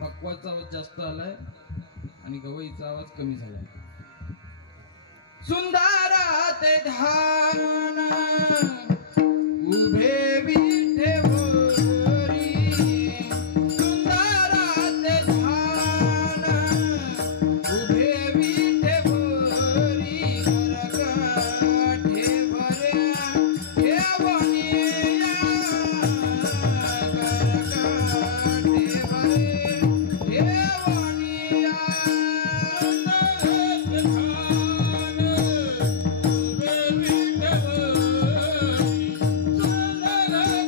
पक्वाचा आवाज जास्त आलाय आणि गवईचा आवाज कमी झालाय. सुंदरात ध्यान उभे विठेवरी, सुंदरात ध्यान उभे विठेवरी, गरगाठे भरे ठेवणिया, गरगाठे भरे ठेवणिया. सुंदरात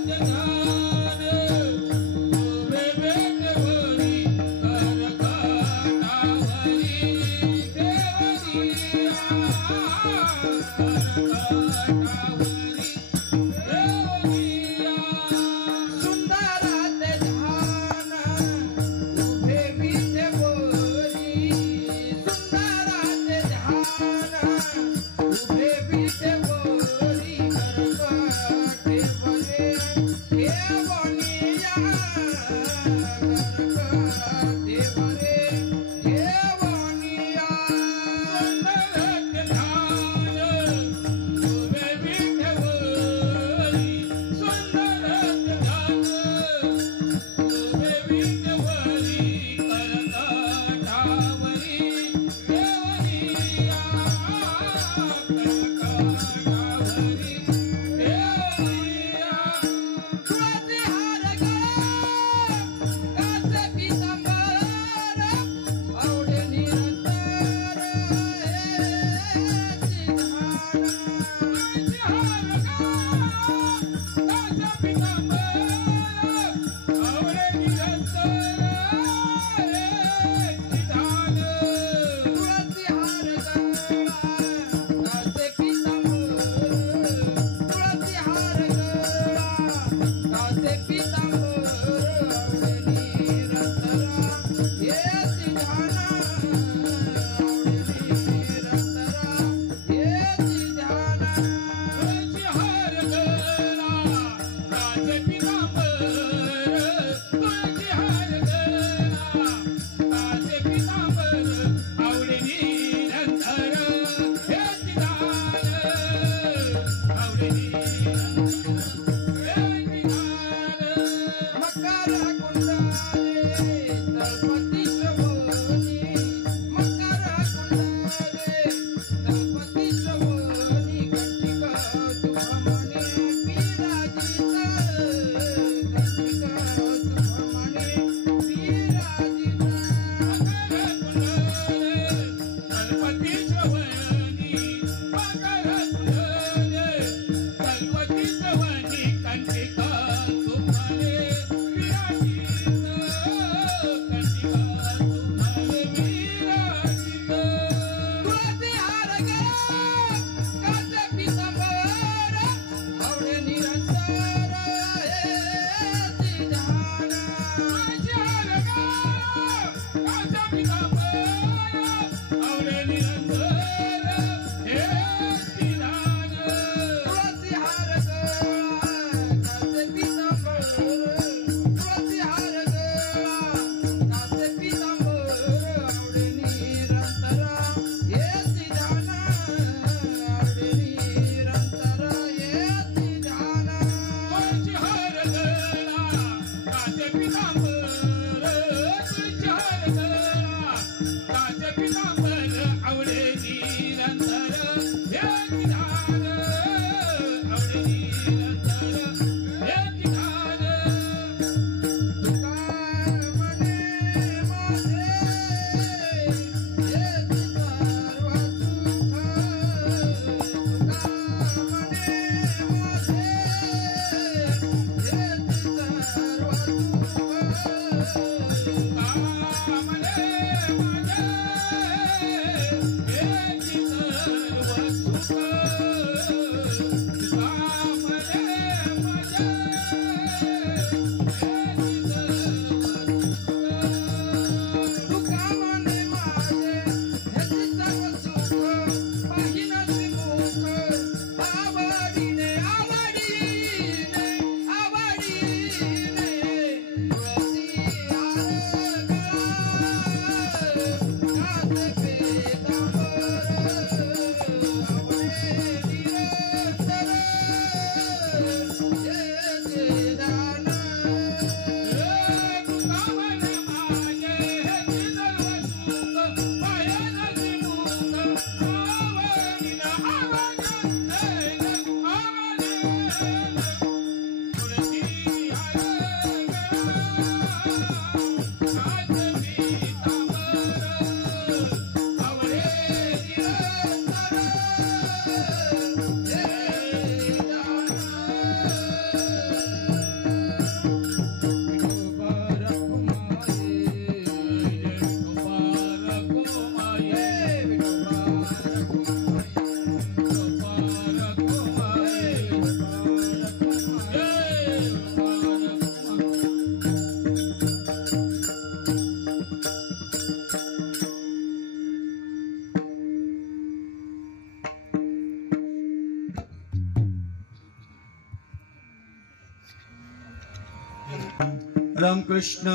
रामकृष्ण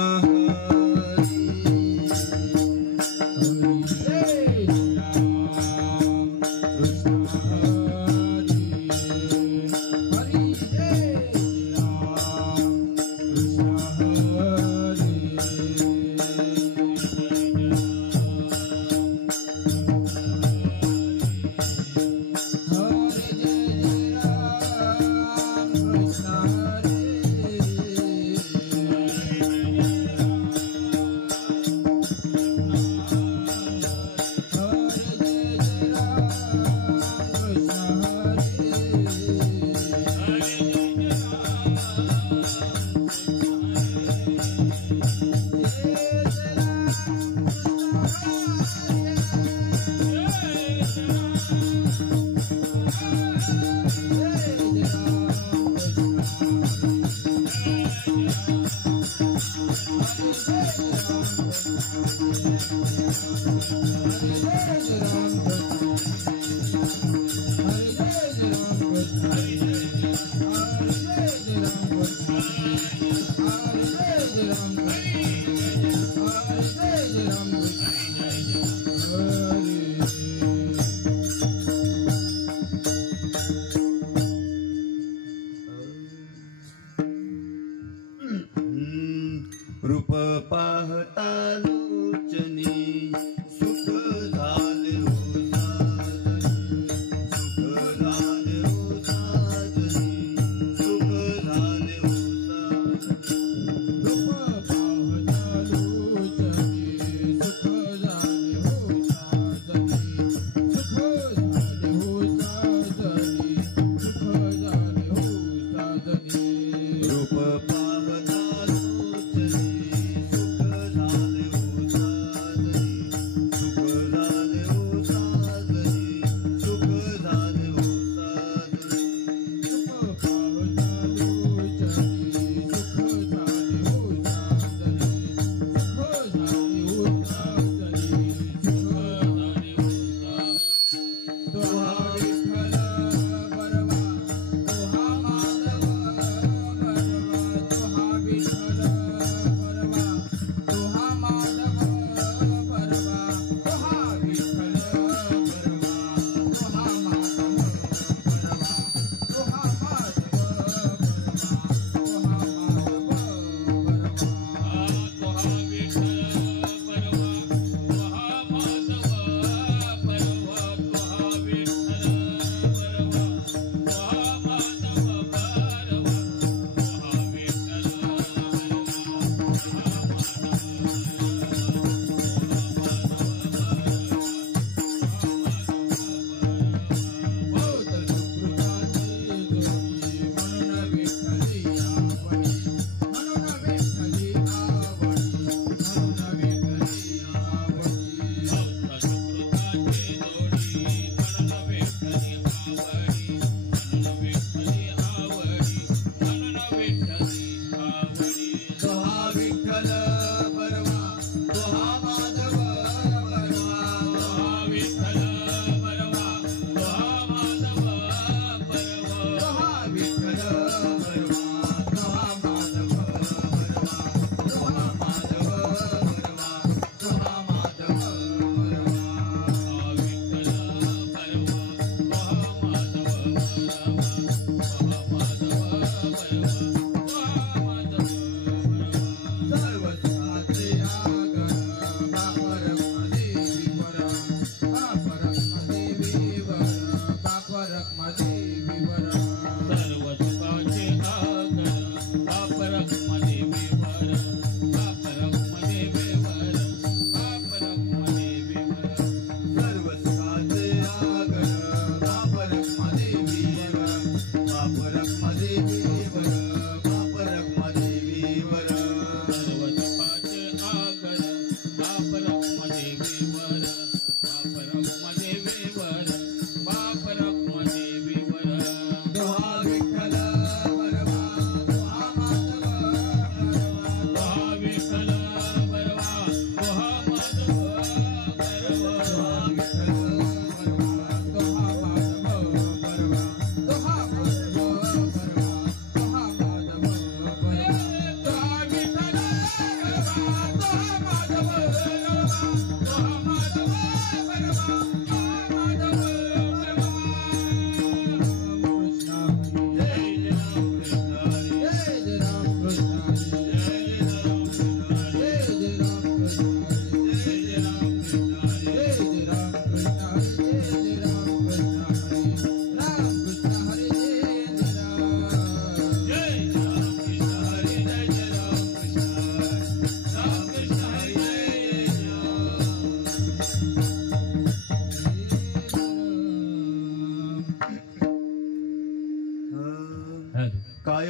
रूप पाहता लोचनी सुख झाले हो साजनी, सुख झाले हो साजनी, सुख झाले हो साजनी। रूप पाहता लोचनी सुख झाले हो साजनी, सुख झाले हो साजनी, रूप पाहता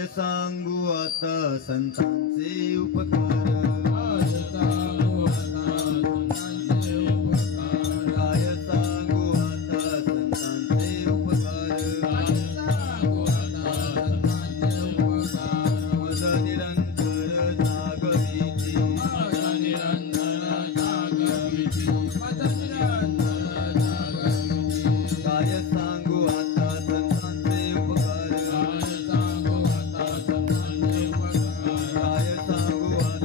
काय सांगू आता संतांचे उपकार काय सांगू आता संतांचे उपकार काय सांगू आता संतांचे उपकार काय सांगू आता संतांचे उपकार मज निरंतर जागविती माझा निरंतर जागविती माझा निरंतर जागविती काय सांगू आता संतांचे उपकार काय सांगू आता संतांचे उपकार काय सांगू आता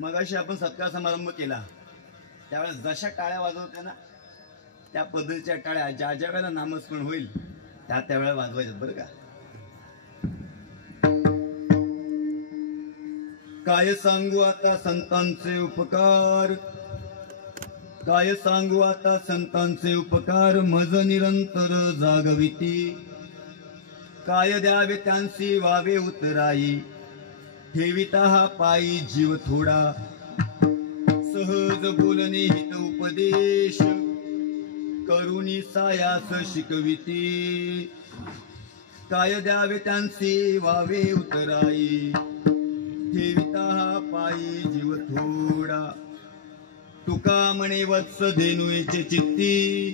मगाशी आपण सत्कार समारंभ केला त्यावेळेस जशा टाळ्या वाजवत्या ना त्या पद्धतीच्या टाळ्या ज्या ज्या वेळेला नामस्मरण होईल त्या त्यावेळेला वाजवायच्यात बरं का. काय सांगू आता संतांचे उपकार, काय सांगू आता संतांचे उपकार, मज निरंतर जागविती. काय द्यावे त्यांसी वावे उतराई, ठेविता हा पायी जीव थोडा. सहज बोलणे हित उपदेश, करुणी सायास शिकविती. काय द्यावे त्यांसी वावे उतराई, ठेविता हा पायी जीव थोडा. तुका म्हणे वत्स धेनुएचे चित्ती,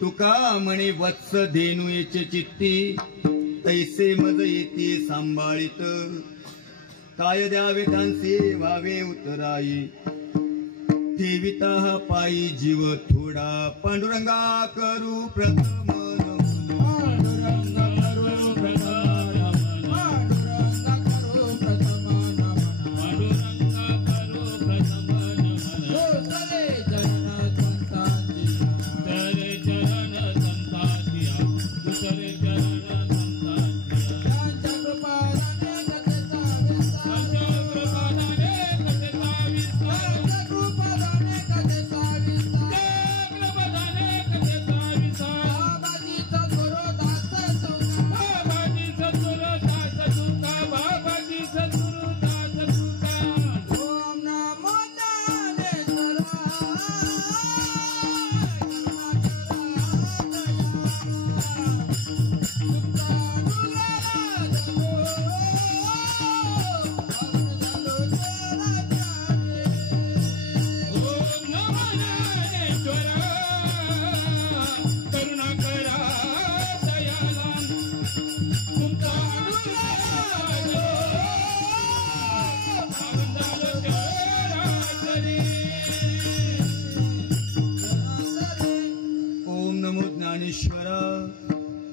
तुका म्हणे वत्स धेनुएचे चित्ती. तैसे मज येते सांभाळित, काय द्यावे त्यांचे वावे उतराई, ठेविता हा पायी जीव थोडा. पांडुरंगा करू प्रथम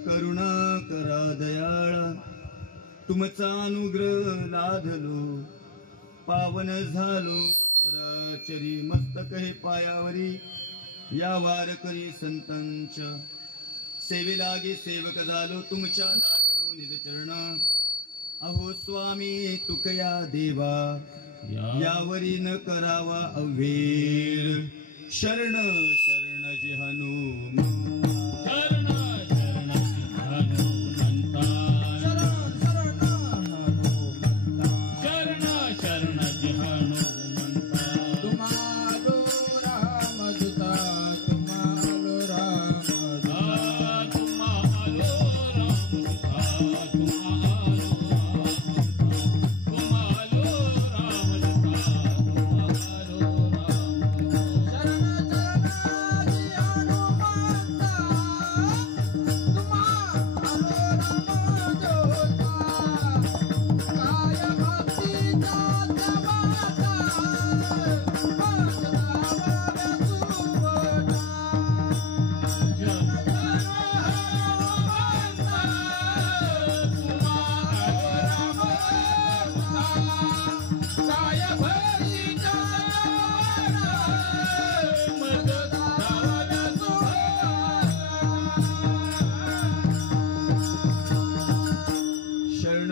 करुणा करा दयाळा. तुमचा अनुग्रह लाधलो, पावन झालो चराचरी. मस्तक हे पायावरी, या वारकरी संतांच्या. सेवे लागे सेवक झालो, तुमच्या लागलो निज चरण. अहो स्वामी तुकया देवा, यावरी न करावा अव्हेर. शरण शरण जी हनुमान,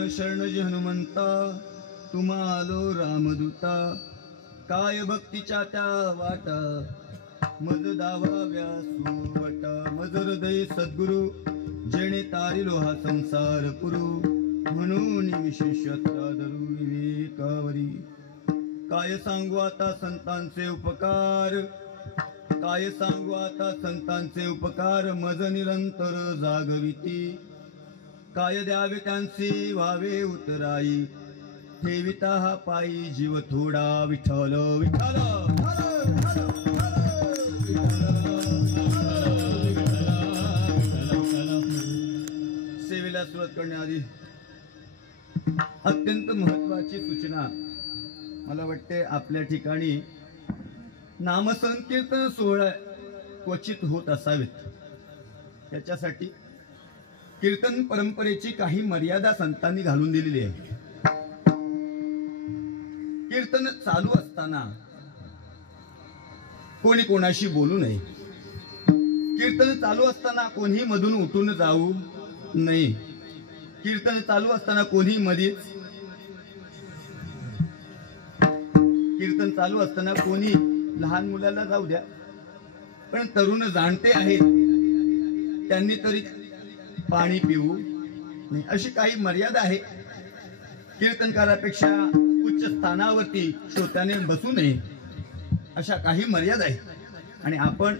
शरण जी हनुमंता. तुम्हा आलो रामदूता, काय भक्तीच्या त्या वाटा. मज दावाव्या सुवटा, मज हृदय सद्गुरु. जेणे तारिलो हा संसार पुरू, म्हणून विशेषत्रा धरू विवेकावरी. काय सांगू आता संतांचे उपकार, काय सांगू आता संतांचे उपकार. मज निरंतर जागविती, काय द्यावे त्यांची वावे उतराई. ठेविता हा पायी जीव थोडा. विठ्ठल विठ्ठल सेवेला सुरुवात करण्याआधी अत्यंत महत्वाची सूचना. मला वाटते आपल्या ठिकाणी नामसंकीर्तन सोहळा क्वचित होत असावेत. त्याच्यासाठी कीर्तन परंपरेची काही मर्यादा संतांनी घालून दिलेली आहे. कीर्तन चालू असताना कोणी कोणाशी बोलू नये. कीर्तन चालू असताना कोणी मधून उठून जाऊ नये. कीर्तन चालू असताना कोणी मधीच कीर्तन चालू असताना कोणी लहान मुलाला जाऊ द्या, पण तरुण जाणते आहेत त्यांनी तरी पाणी पिऊ नाही, अशी काही मर्यादा आहे. कीर्तनकारापेक्षा उच्च स्थानावरती श्रोत्याने बसू नये, अशा काही मर्यादा आहेत आणि आपण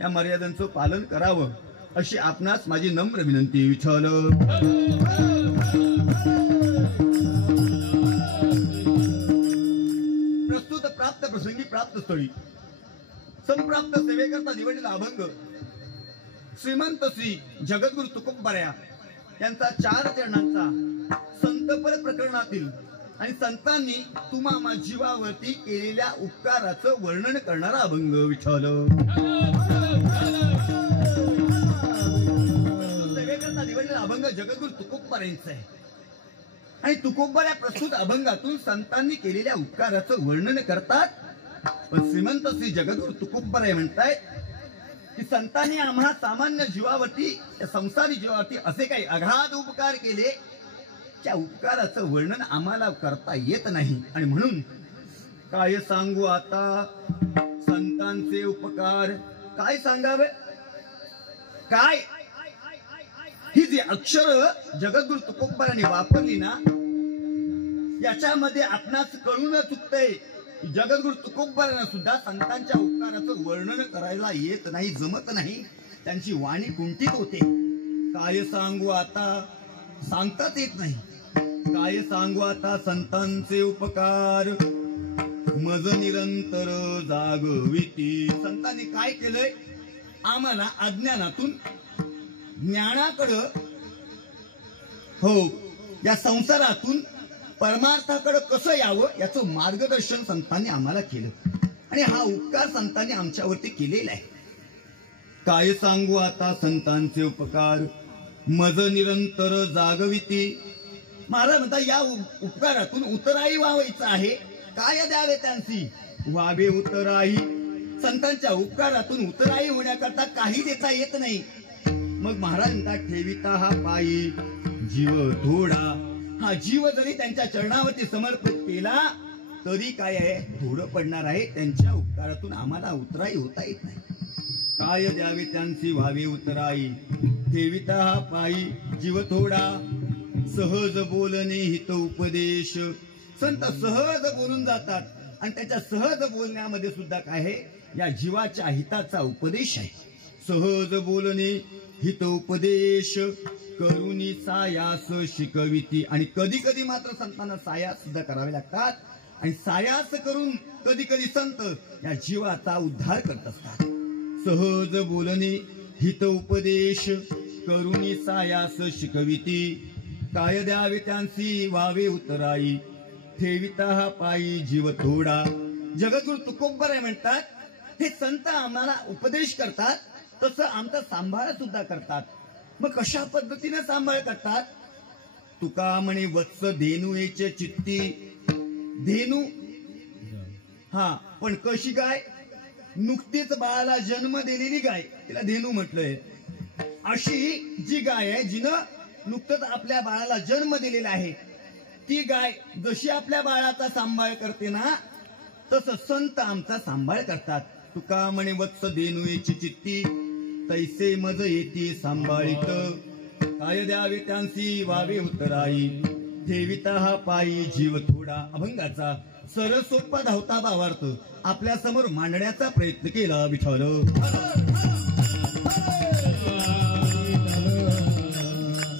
या मर्यादांचं पालन करावं अशी आपणास माझी नम्र विनंती. विठ्ठल. प्रस्तुत प्राप्त प्रसंगी प्राप्त स्थळी संप्राप्त सेवेकरता निवडलेला अभंग श्रीमंत श्री जगद्गुरु तुकोबराया यांचा 4 चरणांचा संतपर प्रकरणातील आणि संतांनी तुम्हा जीवावरती केलेल्या उपकाराचं वर्णन करणारा अभंग. विठ्ठल. सेवेकरता निवडलेला अभंग जगद्गुरु तुकोबरायांचा आहे आणि तुकोबरा प्रस्तुत अभंगातून संतांनी केलेल्या उपकाराचं वर्णन करतात. पण श्रीमंत श्री जगद्गुरु तुकोबराय म्हणतायत की संतांनी आम्हा सामान्य जीवावरती, संसारी जीवावरती असे काही अगाध उपकार केले, त्या उपकाराचं वर्णन आम्हाला करता येत नाही आणि म्हणून काय सांगू आता संतांचे उपकार. काय सांगावे, काय ही जी अक्षर जगद्गुरु तुकोबरांनी वापरली ना, याच्यामध्ये आपणास कळून चुकतंय की जगद्गुरु तुकोबरांना सुद्धा संतांच्या उपकाराचं वर्णन करायला येत नाही, जमत नाही, त्यांची वाणी कुंठित होते. काय सांगू आता, सांगताच येत नाही. काय सांगू आता संतांचे उपकार, मज निरंतर जागविती. संतांनी काय केलंय, आम्हाला अज्ञानातून ज्ञानाकडं, हो या संसारातून परमार्थाकडे कसं यावं याचं मार्गदर्शन संतांनी आम्हाला केलं आणि हा उपकार संतांनी आमच्यावरती केलेला आहे. काय सांगू आता संतांचे उपकार, मज निरंतर जागविती. महाराज म्हणता या उपकारातून उतराई व्हावायचं आहे. काय द्यावे त्यांची, व्हावे उतराई. संतांच्या उपकारातून उतराई होण्याकरता काही देता येत नाही. मग महाराज म्हणतात ठेविता हा पायी जीव थोडा. हा जीव जरी त्यांच्या चरणावरती समर्पित केला तरी काय आहे, थोडं पडणार आहे. त्यांच्या उपकारातून आम्हाला उतराई होता येत नाही. काय द्यावे त्यांची व्हावे उतराई, ठेविता हा पायी जीव थोडा. सहज बोलणे हित उपदेश. संत सहज बोलून जातात आणि त्याच्या सहज बोलण्यामध्ये सुद्धा काय आहे, या जीवाच्या हिताचा उपदेश आहे. सहज बोलणे हित उपदेश करुणी सायास शिकविती. आणि कधी कधी मात्र संतांना सायास सुद्धा करावे लागतात आणि सायास करून कधी कधी संत या जीवाचा उद्धार करत असतात. सहज बोलणे हित उपदेश करुणी सायास शिकविती. काय द्यावे त्यांची व्हावे उतराई, ठेविता हा पायी जीव थोडा. जगद्गुरु तुकोबराय म्हणतात हे संत आम्हाला उपदेश करतात, तसं आमचा सांभाळ सुद्धा करतात. मग कशा पद्धतीने सांभाळ करतात, तुका म्हणे वत्स धेनुचे चित्ती. धेनू, हा पण कशी गाय, नुकतीच बाळाला जन्म दिलेली गाय, तिला धेनू म्हटलंय. अशी जी गाय आहे जिनं नुकतंच आपल्या बाळाला जन्म दिलेला आहे, ती गाय जशी आपल्या बाळाचा सांभाळ करते ना, तसं संत आमचा सांभाळ करतात. तुका म्हणे वत्स धेनुची चित्ती, तैसे मज येती सांभाळित. काय द्यावे त्यांची व्हावे उतराई, ठेविता हा पायी जीव थोडा. अभंगाचा सरसोपा धावता भावार्थ आपल्या समोर मांडण्याचा प्रयत्न केला. विठ्ठल.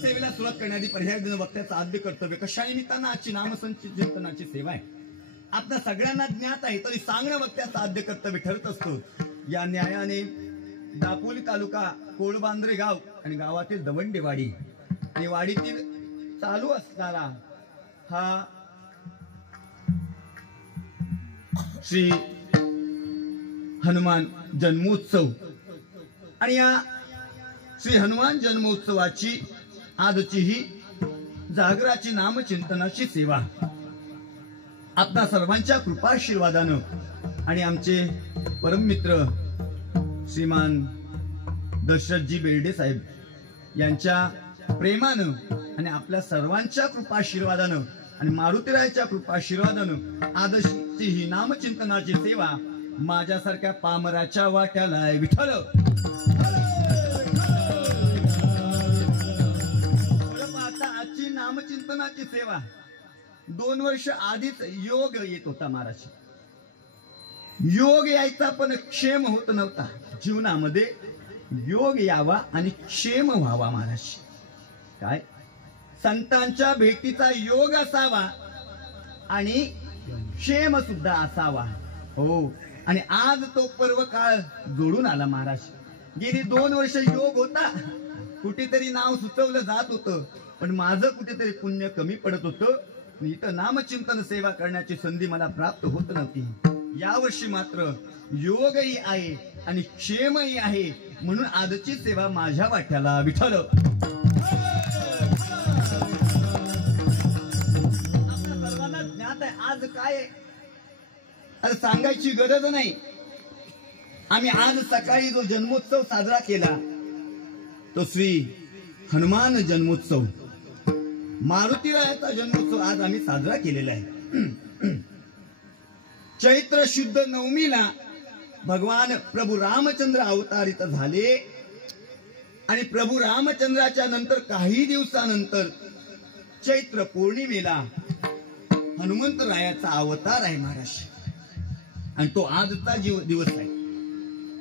सेवेला सुरुवात करण्याआधी पर्याय दिन वक्त्याचं आद्य कर्तव्य कशा निमित्तानं आजची नामसंकीर्तनाची सेवा आहे. आपल्या सगळ्यांना ज्ञात आहे, तरी सांगणं वक्त्याचं आद्य कर्तव्य ठरत असतं. या न्यायाने दापोली तालुका कोळबांद्रे गाव आणि गावातील दवंडेवाडी आणि वाडीतील चालू असणारा हा श्री हनुमान जन्मोत्सव आणि या श्री हनुमान जन्मोत्सवाची आजची ही जागराची नामचिंतनाची सेवा आपणा सर्वांच्या कृपाशीर्वादानं आणि आमचे परममित्र श्रीमान दशरथजी बेर्डे साहेब यांच्या प्रेमानं आणि आपल्या सर्वांच्या कृपाशीर्वादानं आणि मारुतीरायाच्या कृपाशीर्वादानं आदर्शची ही नामचिंतनाची सेवा माझ्यासारख्या पामराच्या वाट्याला आहे. विठ्ठल आता आजची नामचिंतनाची सेवा 2 वर्ष आधीच योग येत होता महाराज. योग यायचा पण क्षेम होत नव्हता. जीवनामध्ये योग यावा आणि क्षेम व्हावा महाराज. काय संतांच्या भेटीचा योग असावा आणि क्षेम सुद्धा असावा. हो, आणि आज तो पर्व काळ जोडून आला महाराज. गेली 2 वर्ष योग होता, कुठेतरी नाव सुचवलं जात होतं, पण माझं कुठेतरी पुण्य कमी पडत होतं. इथं नामचिंतन सेवा करण्याची संधी मला प्राप्त होत नव्हती. यावर्षी मात्र योगही आहे आणि क्षेमही आहे, म्हणून आजची सेवा माझ्या वाट्याला. विठ्ठल आपल्या सर्वांना ज्ञात आहे आज काय आहे. अरे सांगायची गरज नाही. आम्ही आज सकाळी जो जन्मोत्सव साजरा केला तो श्री हनुमान जन्मोत्सव, मारुतीरायाचा जन्मोत्सव आज आम्ही साजरा केलेला आहे. चैत्र शुद्ध नवमीला भगवान प्रभू रामचंद्र अवतारित झाले आणि प्रभू रामचंद्राच्या नंतर काही दिवसानंतर चैत्र पौर्णिमेला हनुमंतरायाचा अवतार आहे महाराज. आणि तो आजचा दिवस आहे.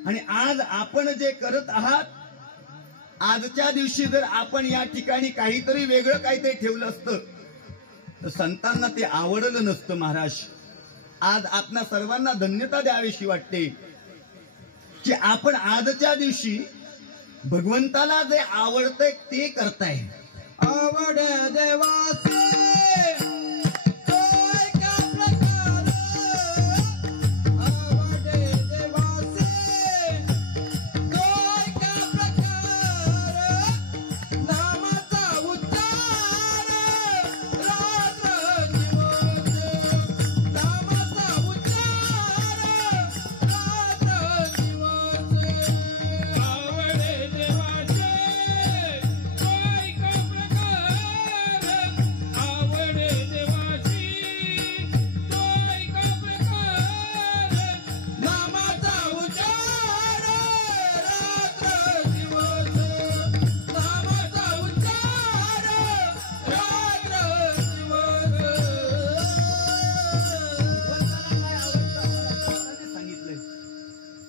आणि आज आपण जे करत आहात, आजच्या दिवशी जर आपण या ठिकाणी काहीतरी वेगळं काहीतरी ठेवलं असतं तर संतांना ते आवडलं नसतं महाराज. आज आपणा सर्वांना धन्यता द्यावीशी वाटते की आपण आजच्या दिवशी भगवंताला जे आवडतंय ते करताय. आवड देवाचे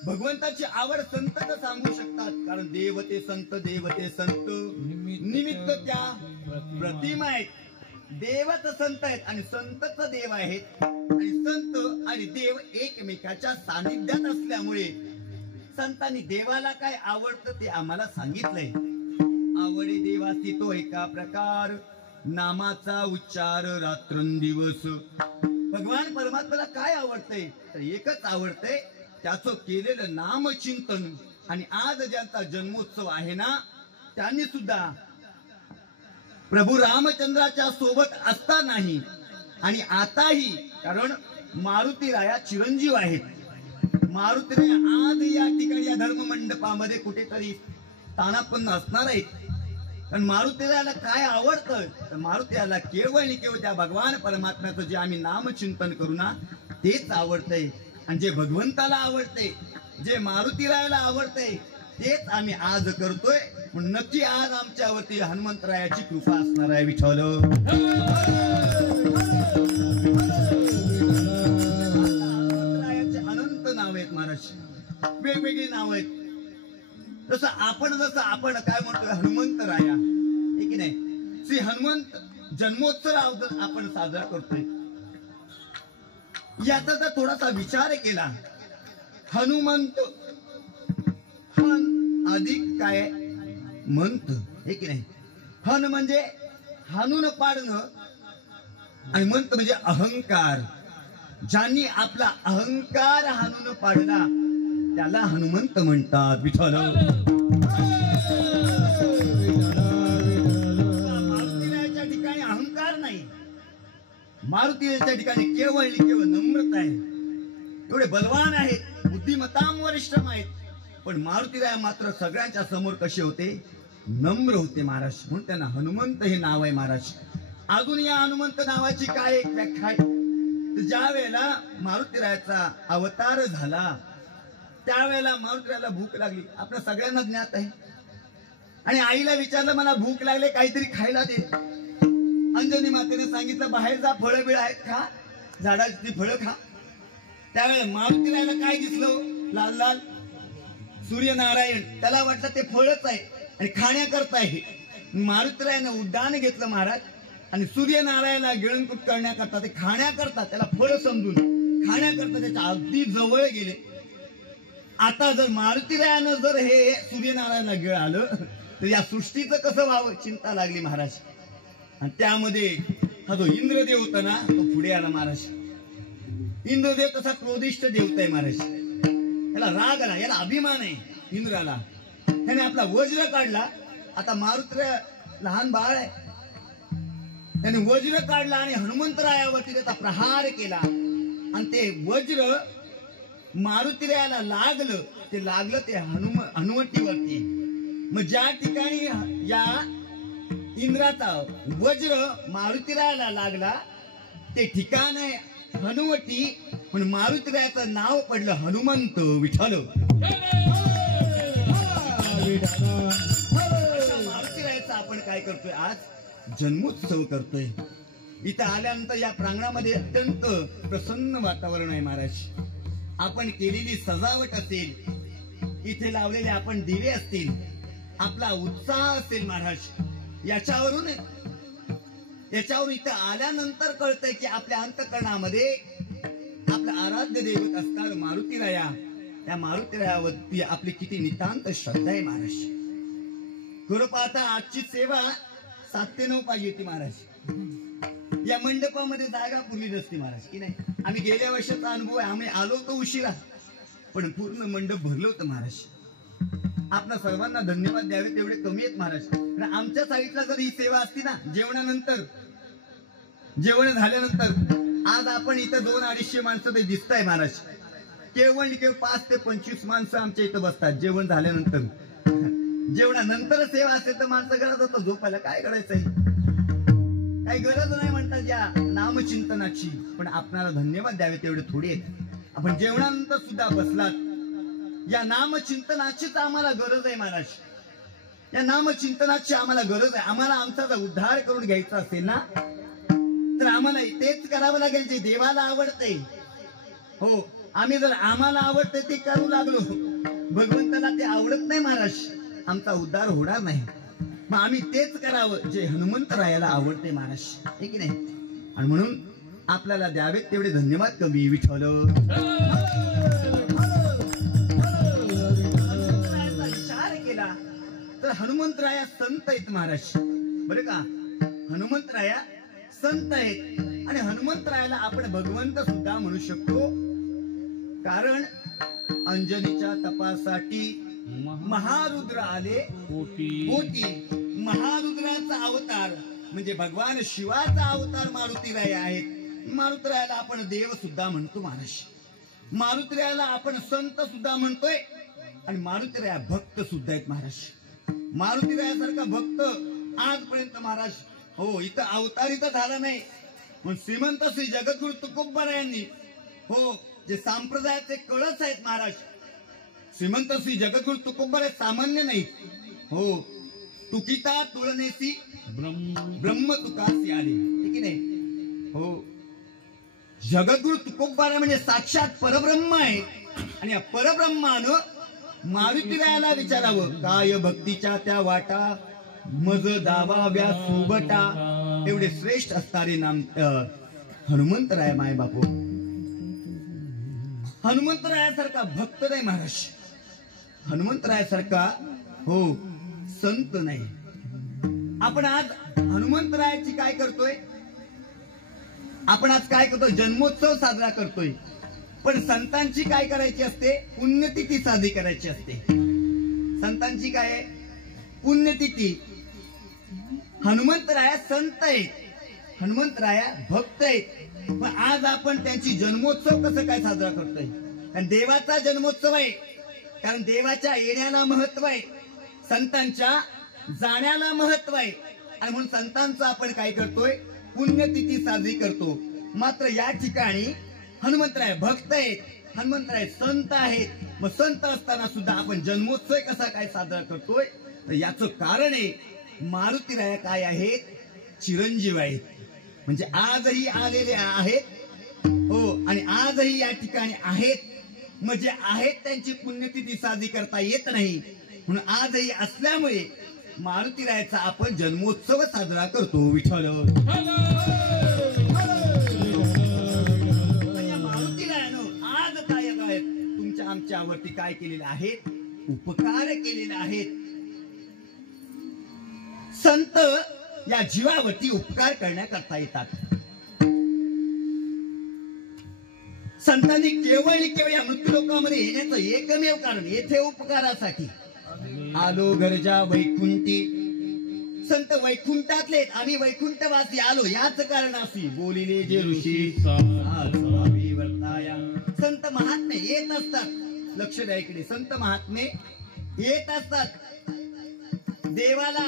भगवंताची आवड संत सांगू शकतात, कारण देवते संत निमित्त त्या प्रतिमा आहेत. देवच संत आहेत आणि संतच देव आहेत. आणि संत आणि देव एकमेकाच्या सानिध्यात असल्यामुळे संतांनी देवाला काय आवडतं ते आम्हाला सांगितलंय. आवडे देवासी तो एका प्रकार, नामाचा उच्चार रात्रंदिवस. भगवान परमात्म्याला काय आवडतंय तर एकच आवडतंय, त्याचं केलेलं नामचिंतन. आणि आज ज्यांचा जन्मोत्सव आहे ना, त्यांनी सुद्धा प्रभू रामचंद्राच्या सोबत असतानाही आणि आताही, कारण मारुतीराया चिरंजीव आहेत. मारुतीराया आज या ठिकाणी या धर्म मंडपामध्ये कुठेतरी स्थानापन्न असणार आहेत. कारण मारुतीरायाला काय आवडतं तर मारुतीरायाला केवळ आणि केवळ त्या भगवान परमात्म्याचं जे आम्ही नामचिंतन करू ना तेच आवडतंय. आणि जे भगवंताला आवडते, जे मारुतीरायाला आवडते तेच आम्ही आज करतोय. म्हणून नक्की आज आमच्यावरती हनुमंतरायाची कृपा असणार आहे. विठ्ठल हनुमंतरायाचे अनंत नाव आहेत महाराज, वेगवेगळी नाव आहेत. जसं आपण काय म्हणतोय हनुमंतराया, हे की नाही. श्री हनुमंत जन्मोत्सव आपण साजरा करतोय. याचा जर थोडासा विचार केला, हनुमंत हन अधिक काय मंत, हे की नाही. हन म्हणजे हाणून पाडणं आणि मंत म्हणजे अहंकार. ज्यांनी आपला अहंकार हाणून पाडला त्याला हनुमंत म्हणतात. विठ्ठल मारुतीरायाच्या ठिकाणी अहंकार नाही. मारुतीच्या ठिकाणी केवळ नम्रता आहे. एवढे बलवान आहेत, बुद्धिमत्ताम वरिष्ठम आहेत, पण मारुतीराय मात्र सगळ्यांच्या समोर कसे होते? नम्र होते महाराज. म्हणून त्यांना हनुमंत हे नाव आहे महाराज. अजून या हनुमंत नावाची काय एक व्याख्या आहे? तर ज्या वेळेला मारुतीरायाचा अवतार झाला त्यावेळेला मारुतीरायाला भूक लागली. आपल्या सगळ्यांना ज्ञात आहे. आणि आईला विचारलं, मला भूक लागले, काहीतरी खायला दे. अंजनी मातेने सांगितलं, बाहेर जा, फळं बिळ आहेत खा, झाडाची फळं खा. त्यावेळेला मारुतीरायाला काय दिसलं? लाल लाल सूर्यनारायण. त्याला वाटलं ते फळच आहे आणि खाण्याकरता आहे. मारुतीरायानं उड्डाण घेतलं महाराज आणि सूर्यनारायणाला गिळंकृत करण्याकरता, ते खाण्याकरता, त्याला फळ समजून खाण्याकरता त्याच्या अगदी जवळ गेले. आता जर मारुतीरायानं जर हे सूर्यनारायणाला गिळ आलं तर या सृष्टीचं कसं व्हावं? चिंता लागली महाराज. आणि त्यामध्ये हा जो इंद्रदेव होता ना, तो पुढे आला महाराज. इंद्रदेव तसा क्रोधिष्ठ देवता आहे महाराज. याला राग आला, याला अभिमान आहे इंद्राला. त्याने आपला वज्र काढला. आता मारुतीराय लहान बाळ आहे, त्याने वज्र काढला आणि हनुमंतरायावरती त्याचा प्रहार केला. आणि ते वज्र मारुतीरायाला लागलं, ते लागलं ते हनुवटीवरती. मग ज्या ठिकाणी या इंद्राचा वज्र मारुतीरायाला लागला ते ठिकाण आहे हनुवटी. पण मारुतीरायाचं नाव पडलं हनुमंत विठ्ठल. मारुतीरायाचा आपण काय करतोय? आज जन्मोत्सव करतोय. इथं आल्यानंतर या प्रांगणामध्ये अत्यंत प्रसन्न वातावरण आहे महाराज. आपण केलेली सजावट असेल, इथे लावलेले आपण दिवे असतील, आपला उत्साह असेल महाराज, याच्यावरून इथं आल्यानंतर कळतंय की आपल्या अंतःकरणामध्ये आपलं आराध्य दैवत असणार मारुतीराया. त्या मारुतीरायावरती आपली किती नितांत श्रद्धा आहे महाराज. खरं पाहता आजची सेवा 7 ते 9 पाहिजे होती महाराज. या मंडपामध्ये जागा पुरली नसती महाराज, की नाही? आम्ही गेल्या वर्षाचा अनुभव आहे. आम्ही आलो होतो उशिरा, पण पूर्ण मंडप भरलं होतं महाराज. आपल्या सर्वांना धन्यवाद द्यावे तेवढे कमी आहेत महाराज. आमच्या साईडला जर ही सेवा असती ना, जेवण झाल्यानंतर आज आपण इथं 200-250 माणसं ते दिसताय महाराज. केवळ 5 ते 25 माणसं आमच्या इथं बसतात जेवण झाल्यानंतर. जेवणानंतर सेवा असेल तर माणसं घरात होतं झोपायला. काय करायचंय? काही गरज नाही म्हणतात या नामचिंतनाची. पण आपणाला धन्यवाद द्यावे तेवढे थोडे आहेत. आपण जेवणानंतर सुद्धा बसलात. या नामचिंतनाचीच आम्हाला गरज आहे महाराज. या नामचिंतनाची आम्हाला गरज आहे. आम्हाला आमचा जर उद्धार करून घ्यायचा असेल ना, तर आम्हाला तेच करावं लागेल जे देवाला आवडते. हो, आम्ही जर आम्हाला आवडते ते करू लागलो, भगवंताला ते आवडत नाही महाराज, आमचा उद्धार होणार नाही. मग आम्ही तेच करावं जे हनुमंतरायाला आवडते महाराज, हे की नाही? आणि म्हणून आपल्याला द्यावेत तेवढे धन्यवाद कवी विठ्ठल. विचार केला तर हनुमंतराया संत आहेत महाराज, बरं का? हनुमंतराया संत आहेत. आणि हनुमंतरायाला आपण भगवंत सुद्धा म्हणू शकतो. कारण अंजनीच्या तपासाठी महारुद्र आले कोटी. महारुद्राचा अवतार म्हणजे भगवान शिवाचा अवतार मारुतीराय आहेत. मारुतीरायाला आपण देव सुद्धा म्हणतो महाराज. मारुतीरायाला आपण संत सुद्धा म्हणतोय. आणि मारुतीराया भक्त सुद्धा आहेत महाराज. मारुतीरायासारखा भक्त आजपर्यंत महाराज हो इथं अवतार इथं झाला नाही. पण श्रीमंत श्री जगद्गुरु तुकोबरायांनी हो जे संप्रदायाचे कळस आहेत महाराज, श्रीमंत श्री जगद्गुरु तुकोबराय सामान्य नाहीत. हो, तुकिता तुळनेसी ब्रह्म तुकासी आले, ठीक आहे? हो, जगद्गुरु तुकोबराय म्हणजे साक्षात परब्रह्म आहे. आणि या परब्रह्मानं मारुतीरायाला विचारावं, काय भक्तीच्या त्या वाटा मज दावाव्या सुबटा. एवढे श्रेष्ठ असणारे नाम हनुमंतराय माय बापू. हनुमंतरायासारखा भक्त नाही महाराज, हनुमंतरायासारखा हो संत नाही. आपण आज हनुमंतरायाची काय करतोय? आपण आज काय करतोय? जन्मोत्सव साजरा करतोय. पण संतांची काय करायची असते? पुण्यतिथी साजरी करायची असते. संतांची काय आहे? पुण्यतिथी. हनुमंतराया संत आहेत. हनुमंतराया भक्त आहेत, पण आज आपण त्यांची जन्मोत्सव कसं काय साजरा करतोय? कारण देवाचा जन्मोत्सव आहे, कारण देवाच्या येण्याला महत्व आहे, संतांच्या जाण्याला महत्व आहे, आणि म्हणून संतांचं आपण काय करतोय? पुण्यतिथी साजरी करतो. मात्र या ठिकाणी हनुमंतराय भक्त आहेत, हनुमंतराय संत आहेत. मग संत असताना सुद्धा आपण जन्मोत्सव कसा काय साजरा करतोय? तर याचं कारण आहे, मारुतीराया काय आहेत? चिरंजीव आहेत. म्हणजे आजही आलेले आहेत, हो, आणि आजही या ठिकाणी आहेत. म्हणजे आहेत त्यांची पुण्यतिथी साजरी करता येत नाही, म्हणून आजही असल्यामुळे मारुतीरायाचा आपण जन्मोत्सव साजरा करतो. विठ्ठल मारुतीरायानं आज काय काय तुमच्या आमच्यावरती काय केलेले आहेत? उपकार केलेले आहेत. संत या जीवावरती उपकार करण्याकरता येतात. संतांनी केवळ या मृत्यू लोकांमध्ये येण्याचं एकमेव कारण, येथे उपकारासाठी आलो गरजा वैकुंठी. संत वैकुंठातले, आम्ही वैकुंठवासी आलो याच कारणाशी बोलिले जे ऋषी वर्ताया. संत महात्मे येत असतात. लक्ष द्या इकडे, संत महात्मे येत असतात. देवाला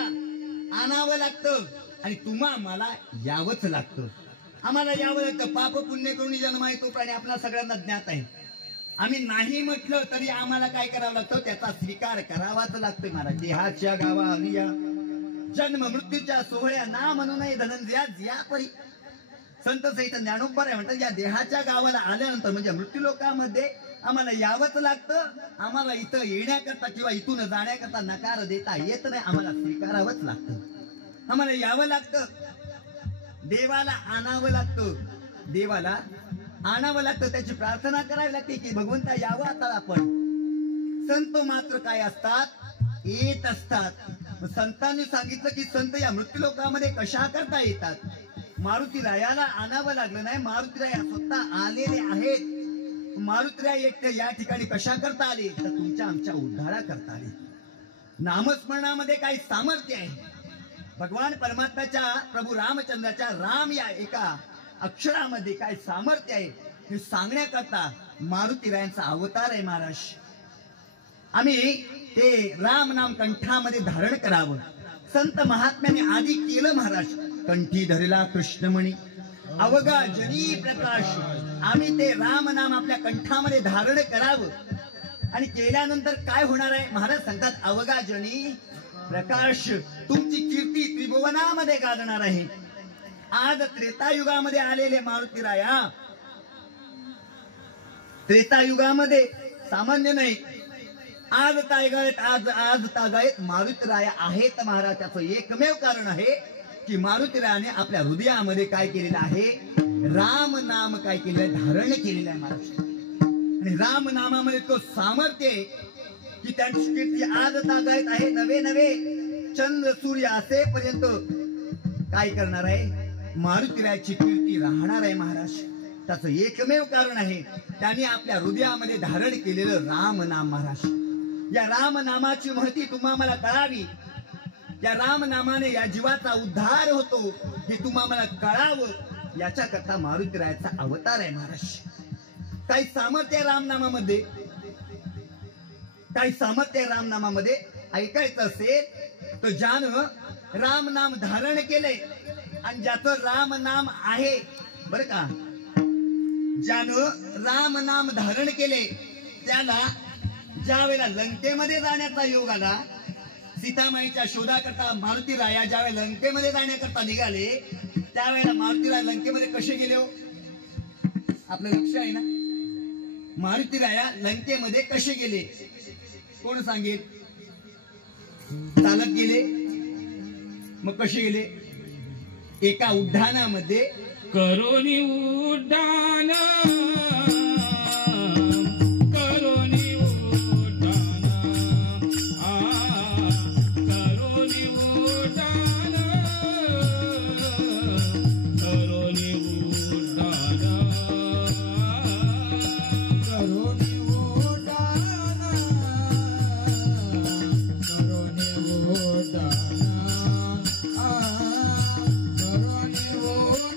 आणावं लागतं आणि तुम्हा मला यावंच लागतं. आम्हाला यावं लागतं. पाप पुण्य करून जन्म येतो प्राणी आपल्या सगळ्यांना ज्ञात आहे. आम्ही नाही म्हटलं तरी आम्हाला काय करावं लागतं? त्याचा स्वीकार करावाच लागतोय. महाराज देहाच्या गावा अनिया जन्म मृत्यूच्या सोहळ्या ना म्हणू नये धनंजया जिया परी. संत सहित ज्ञानोबा म्हणतात, या देहाच्या गावाला आल्यानंतर म्हणजे मृत्यू लोकांमध्ये आम्हाला यावंच लागतं. आम्हाला इथं येण्याकरता किंवा इथून जाण्याकरता नकार देता येत नाही. आम्हाला स्वीकारावंच लागतं. आम्हाला यावं लागतं. देवाला आणावं लागतं. देवाला आणावं लागतं. त्याची प्रार्थना करावी लागते की भगवंता यावं आता आपण. संत मात्र काय असतात? येत असतात. संतांनी सांगितलं की संत या मृत्यू लोकांमध्ये कशा करता येतात? मारुतीरायाला आणावं लागलं नाही. मारुतीराया स्वतः आलेले आहेत. मारुतीराय एकटे या ठिकाणी कशा करता आले? तर तुमच्या आमच्या उद्धारा करता आले. नामस्मरणामध्ये काही सामर्थ्य आहे. भगवान परमात्म्याच्या प्रभू रामचंद्राच्या राम या एका अक्षरामध्ये काय सामर्थ्य आहे हे सांगण्याकरता मारुतीरायांचा अवतार आहे. महाराज आम्ही ते राम नाम कंठामध्ये धारण करावं. संत महात्म्याने आधी केलं. महाराज कंठी धरला कृष्णमणी अवघा जनी प्रकाश. आम्ही ते राम नाम आपल्या कंठामध्ये धारण करावं. आणि केल्यानंतर काय होणार आहे? महाराज सांगतात अवघा जनी प्रकाश, तुमची कीर्ती त्रिभुवनामध्ये गाजणार आहे. आज त्रेतायुगामध्ये आलेले मारुतीराया त्रेतायुगामध्ये सामान्य नाही. आज तागायत आज तागायत मारुतीराया आहेत. महाराज त्याचं एकमेव कारण आहे की मारुतीरायाने आपल्या हृदयामध्ये काय केलेलं आहे? राम नाम काय केलेलं आहे? धारण केलेलं आहे महाराज. आणि राम नामामध्ये तो सामर्थ्य आहे की त्यांची कीर्ती आज तागायत आहे. नवे नवे चंद्र सूर्य असेपर्यंत काय करणार आहे? मारुतीरायाची कीर्ती राहणार आहे महाराज. त्याचं एकमेव कारण आहे त्यांनी आपल्या हृदयामध्ये धारण केलेलं राम नाम. महाराज या राम नामाची महती तुम्हा मला कळावी. या राम नामाने या जीवाचा उद्धार होतो हे तुम्हा मला कळावं. याच्या करता मारुतीरायाचा अवतार आहे महाराज. काही सामर्थ्य आहे रामनामामध्ये. काही सामर्थ्य आहे रामनामामध्ये. ऐकायचं असेल तर ज्यानं राम नाम धारण केलंय आणि ज्याचं राम नाम आहे बरं का, ज्यानं राम नाम धारण केले त्याला ज्या वेळेला लंकेमध्ये जाण्याचा योग आला, सीतामाईच्या शोधाकरता मारुतीराया ज्यावेळेला लंकेमध्ये जाण्याकरता निघाले त्यावेळेला मारुतीराया लंकेमध्ये कसे गेले हो? आपलं लक्ष आहे ना? मारुतीराया लंकेमध्ये कसे गेले कोण सांगेल? चालत गेले? मग कसे गेले? एका उड्डाणामध्ये करोनी उड्डाण Oh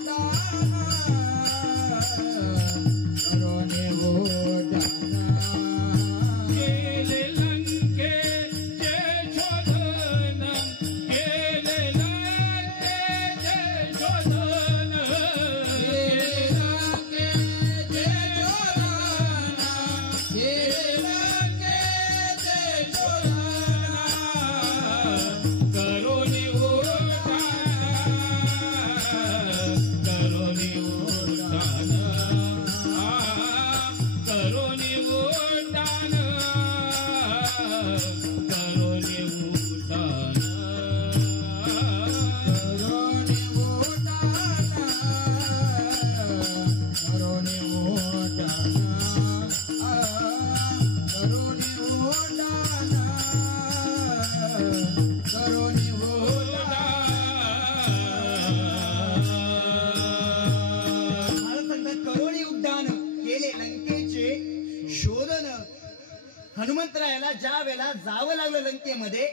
हनुमंतरायाला ज्या वेळेला जावं लागलं लंकेमध्ये,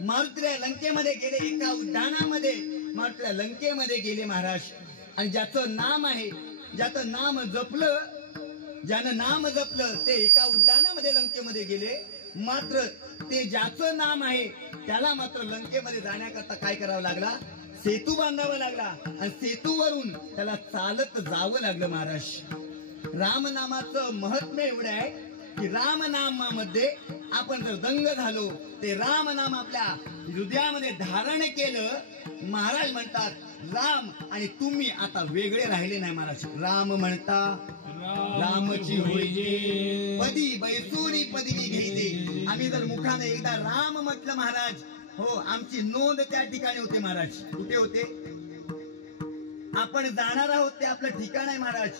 मारुतीराय लंकेमध्ये गेले, एका उड्डाणामध्ये मारुतीराय लंकेमध्ये गेले महाराज. आणि ज्याचं नाम आहे, ज्याचं नाम जपलं, ज्यानं नाम जपलं ते एका उड्डाणामध्ये लंकेमध्ये गेले. मात्र ते ज्याचं नाम आहे त्याला मात्र लंकेमध्ये जाण्याकरता काय करावं लागला, सेतू बांधावा लागला. आणि सेतूवरून त्याला चालत जावं लागलं महाराज. रामनामाचं महत्व एवढं आहे की रामनामामध्ये आपण जर दंग झालो, ते रामनाम आपल्या हृदयामध्ये धारण केलं. महाराज म्हणतात राम आणि तुम्ही आता वेगळे राहिले नाही महाराज. राम म्हणता रामची होईजे, पदी बैसुरी पदवी घ्यायचे. आम्ही जर मुखाने एकदा राम म्हटलं महाराज, हो आमची नोंद त्या ठिकाणी होते महाराज. कुठे होते? आपण जाणार आहोत ते आपलं ठिकाण आहे महाराज.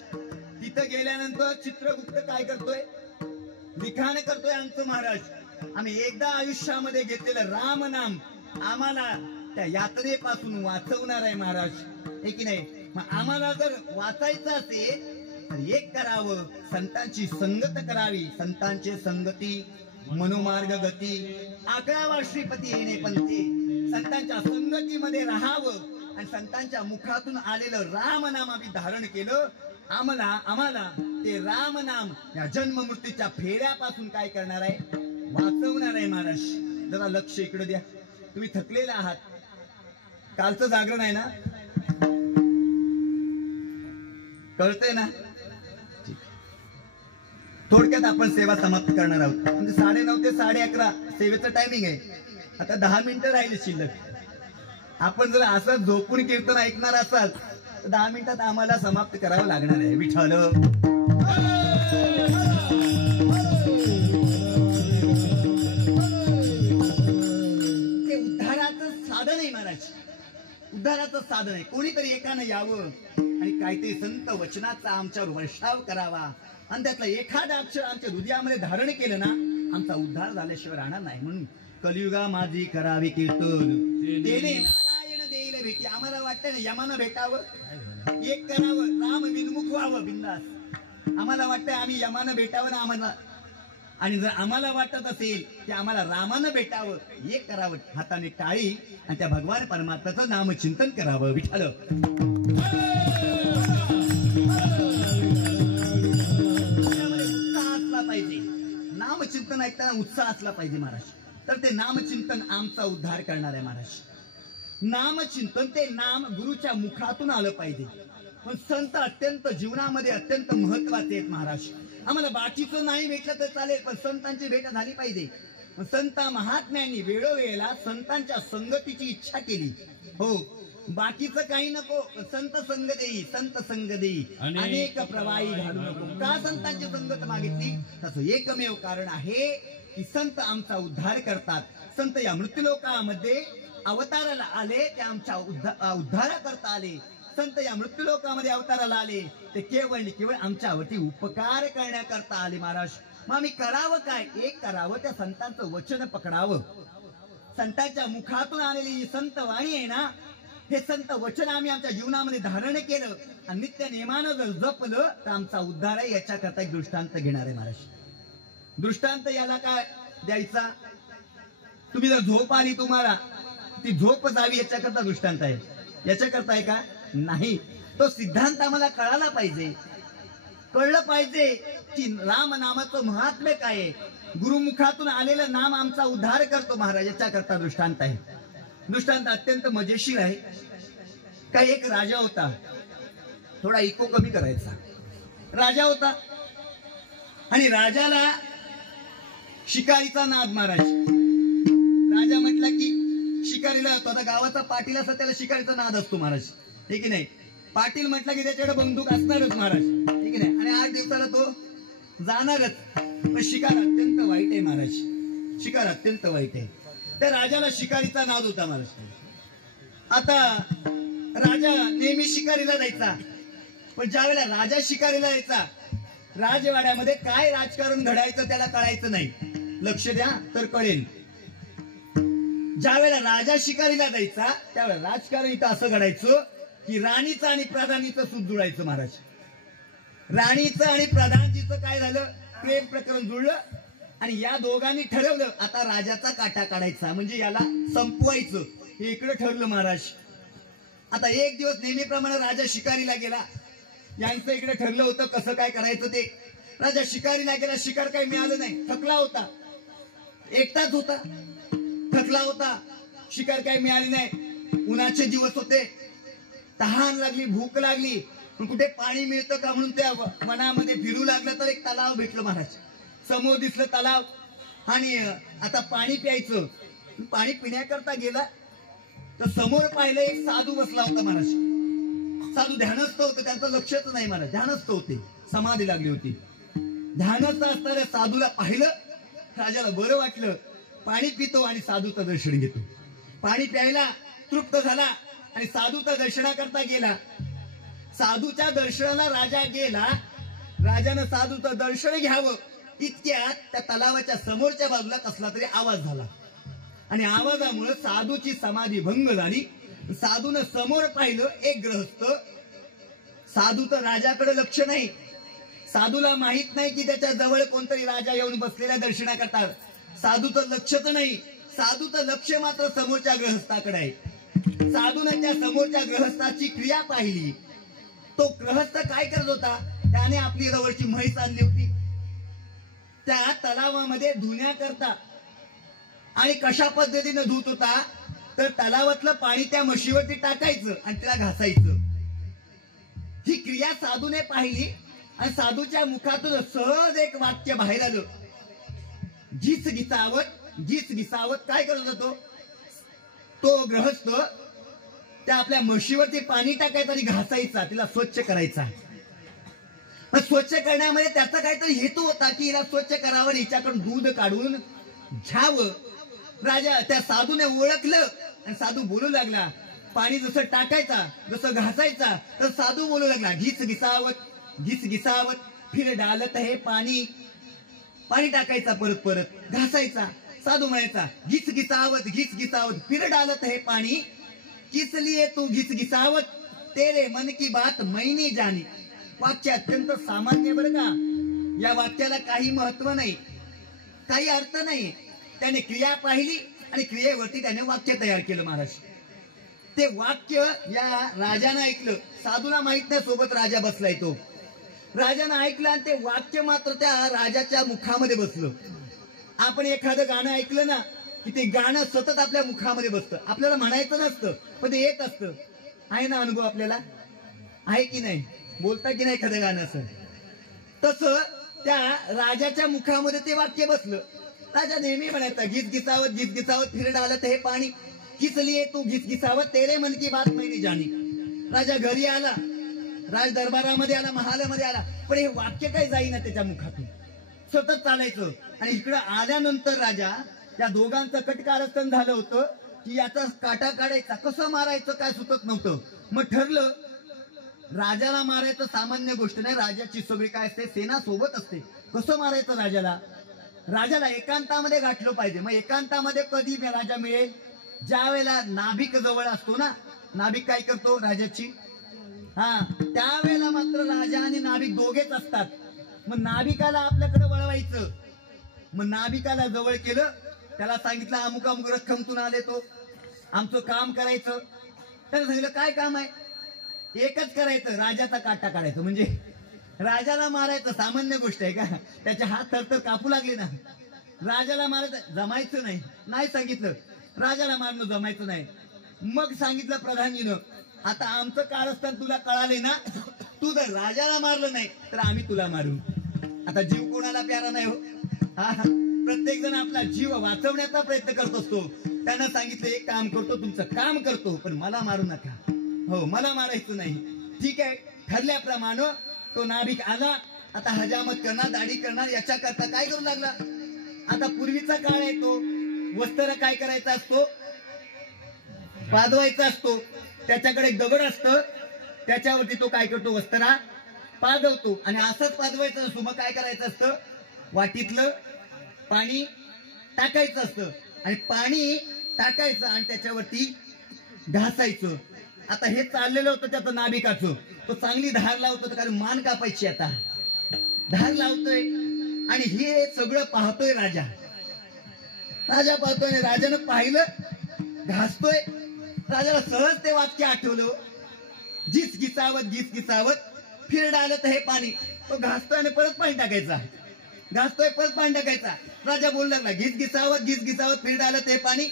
तिथं गेल्यानंतर चित्रगुप्त काय करतोय, लिखाण करतोय आमचं महाराज. आम्ही एकदा आयुष्यामध्ये घेतलेलं राम नाम आम्हाला त्या यात्रेपासून वाचवणार आहे महाराज, हे की नाही? मग आम्हाला जर वाचायचं असेल तर एक करावं, संतांची संगत करावी. संतांची संगती मनोमार्ग गती, 11वा श्रीपती येणे पंथी. संतांच्या संगतीमध्ये राहावं आणि संतांच्या मुखातून आलेलं रामनाम आम्ही धारण केलं. आम्हाला ते रामनाम या जन्म मृत्यूच्या फेऱ्यापासून काय करणार आहे, वाचवणार आहे महाराज. जरा लक्ष इकडे द्या. तुम्ही थकलेला आहात, कालचं जागरण आहे ना, कळतंय ना? थोडक्यात आपण सेवा समाप्त करणार आहोत. म्हणजे 9:30 ते 11:30 सेवेचं टायमिंग आहे. आता 10 मिनिटं राहिले शिल्लक. आपण जर असं झोपून कीर्तन ऐकणार असाल तर 10 मिनिटात आम्हाला समाप्त करावं लागणार आहे. विठ्ठल ते उद्धाराचं साधन आहे महाराज, उद्धाराचं साधन आहे. कोणीतरी एकानं यावं आणि काहीतरी संत वचनाचा आमच्यावर वर्षाव करावा आणि त्यातलं एखादा अक्षर आमच्या हृदयामध्ये धारण केलं ना, आमचा उद्धार झाल्याशिवाय राहणार नाही. म्हणून कलियुगा माझी करावी कीर्तन, तेने नारायण देईल भेटी. आम्हाला वाटतं ना यमानं भेटावं, एक करावं, राम विनमुख व्हावं बिंदास. आम्हाला वाटतं आम्ही यमानं भेटावं ना आम्हाला. आणि जर आम्हाला वाटत असेल की आम्हाला रामानं भेटावं, एक करावं, हाताने टाळी आणि त्या भगवान परमात्म्याचं नामचिंतन करावं. विठ्ठल पाहिजे, नामचिंतन ऐकताना उत्साह असला पाहिजे महाराज. तर ते नामचिंतन आमचा उद्धार करणार आहे महाराज. नामचिंतन ते नाम गुरुच्या मुखातून आलं पाहिजे. पण संत अत्यंत जीवनामध्ये अत्यंत महत्वाचे आहेत महाराज. आम्हाला बाकीचं नाही भेटलं तर चालेल, पण संतांची भेट झाली पाहिजे. संत महात्म्यांनी वेळोवेळेला संतांच्या संगतीची इच्छा केली. हो, बाकीचं काही नको, संत संग देई, संत संग देई, अनेक प्रवाही घालू नको. का संतांची संगत मागितली? तसं एकमेव कारण आहे की संत आमचा उद्धार करतात. संत या मृत्यूलोकामध्ये अवताराला आले, ते आमच्या उद्धाराकरता आले. संत या मृत्यूलोकामध्ये अवताराला आले ते केवळ आमच्यावरती उपकार करण्याकरता आले महाराज. मग आम्ही करावं काय? एक करावं, त्या संतांचं वचन पकडावं. संतांच्या मुखातून आलेली ही संत वाणी आहे ना, हे संत वचन आम्ही आमच्या जीवनामध्ये धारण केलं आणि नित्य नेमानं जर जपलं तर आमचा उद्धार आहे. याच्याकरता एक दृष्टांत घेणार आहे महाराज. दृष्टांत याला काय द्यायचा? तुम्ही जर झोप आली तुम्हाला, ती झोप जावी याच्याकरता दृष्टांत आहे. याच्याकरता आहे का? नाही. तो सिद्धांत आम्हाला कळाला पाहिजे, कळलं पाहिजे की राम नामाचं महात्म्य काय आहे. गुरुमुखातून आलेलं नाम आमचा उद्धार करतो महाराज. याच्याकरता दृष्टांत आहे. दृष्टांत अत्यंत मजेशीर आहे. काही एक राजा होता, थोडा इको कमी करायचा. राजा होता आणि राजाला शिकारीचा नाद महाराज. राजा म्हटला की शिकारीला असतो. आता गावाचा पाटील असतो त्याला शिकारीचा नाद असतो महाराज, हे की नाही? पाटील म्हटला की त्याच्याकडे बंदूक असणारच महाराज, हे की नाही? आणि 8 दिवसाला तो जाणारच. पण शिकार अत्यंत वाईट आहे महाराज, शिकार अत्यंत वाईट आहे. त्या राजाला शिकारीचा नाद होता महाराज. आता राजा नेहमी शिकारीला जायचा, पण ज्या वेळेला राजा शिकारीला जायचा, राजवाड्यामध्ये काय राजकारण घडायचं त्याला कळायचं नाही. लक्ष द्या तर कळेल. ज्या वेळेला राजा शिकारीला जायचा त्यावेळेला राजकारण इथं असं घडायचं की राणीचं आणि प्रधानीचं सूत जुळायचं महाराज. राणीचं आणि प्रधानजीचं काय झालं? प्रेम प्रकरण जुळलं आणि या दोघांनी ठरवलं आता राजाचा काटा काढायचा, म्हणजे याला संपवायचं. हे इकडे ठरलं महाराज. आता एक दिवस नेहमीप्रमाणे राजा शिकारीला गेला. यांचं इकडे ठरलं होतं कसं काय करायचं ते. राजा शिकारीला गेला, शिकार काही मिळालं नाही, थकला होता, एकटाच होता, थकला होता, शिकार काही मिळाली नाही. उन्हाचे दिवस होते, तहान लागली, भूक लागली, पण कुठे पाणी मिळतं का म्हणून त्या वनामध्ये फिरू लागला. तर एक तलाव भेटलं महाराज. समोर दिसलं तलाव, आणि आता पाणी प्यायचं. पाणी पिण्याकरता गेला तर समोर पाहिलं एक साधू बसला होता महाराज. साधू ध्यानस्थ होते, त्यांचं लक्षच नाही महाराज, ध्यानस्थ होते, समाधी लागली होती. ध्यानस्थ असणाऱ्या साधूला पाहिलं, राजाला बरं वाटलं, पाणी पितो आणि साधूचं दर्शन घेतो. पाणी प्यायला तृप्त झाला आणि साधूच्या दर्शनाकरता गेला. साधूच्या दर्शनाला राजा गेला. राजानं साधूचं दर्शन घ्यावं इतक्यात त्या तलावाच्या समोरच्या बाजूला कसला तरी आवाज झाला, आणि आवाजामुळे साधूची समाधी भंग झाली. साधूनं समोर पाहिलं, एक गृहस्थ. साधूचं राजाकडे लक्ष नाही, साधूला माहित नाही की त्याच्या जवळ कोणतरी राजा येऊन बसलेल्या दर्शनाकरता. साधूचं लक्षच नाही, साधूचं लक्ष मात्र समोरच्या गृहस्थाकडे आहे. साधूने त्या समोरच्या गृहस्थाची क्रिया पाहिली. तो गृहस्थ काय करत होता, त्याने आपली जवळची म्हैस आणली होती, त्या तलावामध्ये धुण्याकरता. आणि कशा पद्धतीने धुत होता, तर तलावातलं पाणी त्या म्हशीवरती टाकायचं आणि तिला घासायचं. ही क्रिया साधूने पाहिली आणि साधूच्या मुखातून सहज एक वाक्य बाहेर आलं, घिस घिसावत, घिस घिसावत. काय करत होतो तो गृहस्थ, त्या आपल्या म्हशीवरती पाणी टाकायचं आणि घासायचा, तिला स्वच्छ करायचा. पण स्वच्छ करण्यामध्ये त्याचा काहीतरी हेतू होता की हिला स्वच्छ करावं, हिच्याकडून दूध काढून घ्यावं. राजा त्या साधूने ओळखलं आणि साधू बोलू लागला. पाणी जसं टाकायचा, जसं घासायचा, तर साधू बोलू लागला, घिस घिसावत, घिस घिसावत, फिर डालत हे पाणी. पाणी टाकायचा, परत परत घासायचा. साधू म्हणायचा, घिस घिसावत, घिस घिसावत, फिर डालत हे पाणी, किस लिए तू घिस घिसावत, तेरे मन की बात मैंने जानी. वाक्य अत्यंत सामान्य बरं का, या वाक्याला काही महत्व नाही, काही अर्थ नाही. त्याने क्रिया पाहिली आणि क्रियेवरती त्याने वाक्य तयार केलं महाराज. ते वाक्य या राजानं ऐकलं. साधूला माहित नाही सोबत राजा बसलाय तो. राजानं ऐकलं आणि ते वाक्य मात्र त्या राजाच्या मुखामध्ये बसलं. आपण एखादं गाणं ऐकलं ना की ते गाणं सतत आपल्या मुखामध्ये बसतं. आपल्याला म्हणायचं नसतं पण ते येत असतं. आहे ना अनुभव आपल्याला, आहे की नाही, बोलता की नाही एखादं गाणं असं. तसं त्या राजाच्या मुखामध्ये ते वाक्य बसलं. राजा नेहमी म्हणायचा, घिस घिसावत, घिस घिसावत, फिर डालत हे पाणी, किस लिए तू घिस घिसावत, तेरे मन की बात मैंने जानी. राजा घरी आला, राज दरबारामध्ये आला, महालामध्ये आला, पण हे वाक्य काही जाईना त्याच्या मुखातून, सतत चालायचं. आणि इकडं आल्यानंतर राजा, या दोघांचं कटकारस्थान झालं होतं की याचा काटा काढायचा, कसं मारायचं काय सुचत नव्हतं. मग ठरलं, राजाला मारायचं सामान्य गोष्ट नाही, राजाची सगळी काय असते, सेना सोबत असते. कसं मारायचं राजाला, राजाला एकांतामध्ये गाठलं पाहिजे. मग एकांतामध्ये कधी राजा मिळेल, ज्या वेळेला नाभिक जवळ असतो ना. नाभिक काय करतो राजाची, त्यावेळेला मात्र राजा आणि नाभिक दोघेच असतात. मग नाभिकाला आपल्याकडे वळवायचं. मग नाभिकाला जवळ केलं, त्याला सांगितलं अमुक अमुक रक्कमतून आले तो, आमचं काम करायचं. त्याला सांगितलं काय काम आहे, एकच करायचं, राजाचा काटा काढायचं. म्हणजे राजाला मारायचं सामान्य गोष्ट आहे का, त्याचे हात थरथर कापू लागले ना. राजाला मारायचं जमायचं नाही, नाही सांगितलं राजाला मारणं जमायचं नाही. मग सांगितलं प्रधानीनं, आता आमचं कारस्थान तुला कळाले ना, तू जर राजाला मारलं नाही तर आम्ही तुला मारू. आता जीव कोणाला प्यारा नाही हो. प्रत्येक जण आपला जीव वाचवण्याचा प्रयत्न करत असतो. त्यांना सांगितलं एक काम करतो, तुमचं काम करतो, पण मला मारू नका. हो, मला मारायचं नाही. ठीक आहे, ठरल्याप्रमाणे तो नाभिक आला. आता हजामत करणार, दाढी करणार, याच्या करता काय करू लागला. आता पूर्वीचा काळ आहे तो, वस्त्र काय करायचा असतो, पादवायचा असतो. त्याच्याकडे एक दगड असतं, त्याच्यावरती तो काय करतो, वस्त्रा पादवतो. आणि असंच पादवायचं असतो. मग काय करायचं असतं, वाटीतलं पाणी टाकायचं असतं आणि पाणी टाकायचं आणि त्याच्यावरती घासायचं. आता हे चाललेलं होतं त्याचं नाभिकाचं. तो चांगली धार लावतो, कारण मान कापायची. आता धार लावतोय आणि हे सगळं पाहतोय राजा. राजा पाहतोय आणि राजानं पाहिलं, घासतोय. राजाला सहज ते वाक्य आठवलं, गीच गिचावत फिर डालत हे पाणी. तो घासतोय आणि परत पाणी टाकायचा, घासतोय परत पाणी टाकायचा. राजा बोलू लागला, गीच गिचावत फिर डालत हे पाणी.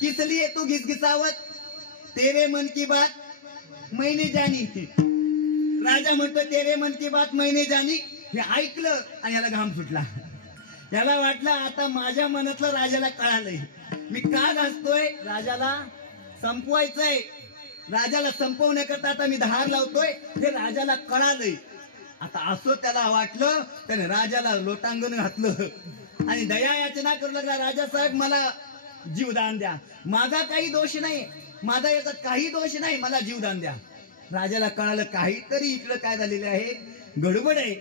किस लिए तू गीच गिचावत, तेरे मन की बात मैंने जानी. राजा म्हणतो तेरे मन की बात मैंने जानी. हे ऐकलं आणि याला घाम सुटला. याला वाटलं आता माझ्या मनातलं राजाला कळालंय. मी का घासतोय, राजाला संपवायचंय. राजाला संपवण्याकरता आता मी धार लावतोय, हे राजाला कळालंय. आता असं त्याला वाटलं, त्याने राजाला लोटांगण घातलं आणि दया याचना करू लागला, राजा साहेब मला जीवदान द्या, माझा काही दोष नाही, माझा याच्यात काही दोष नाही, मला जीवदान द्या. राजाला कळालं काहीतरी इकडं काय झालेलं आहे, गडबड आहे.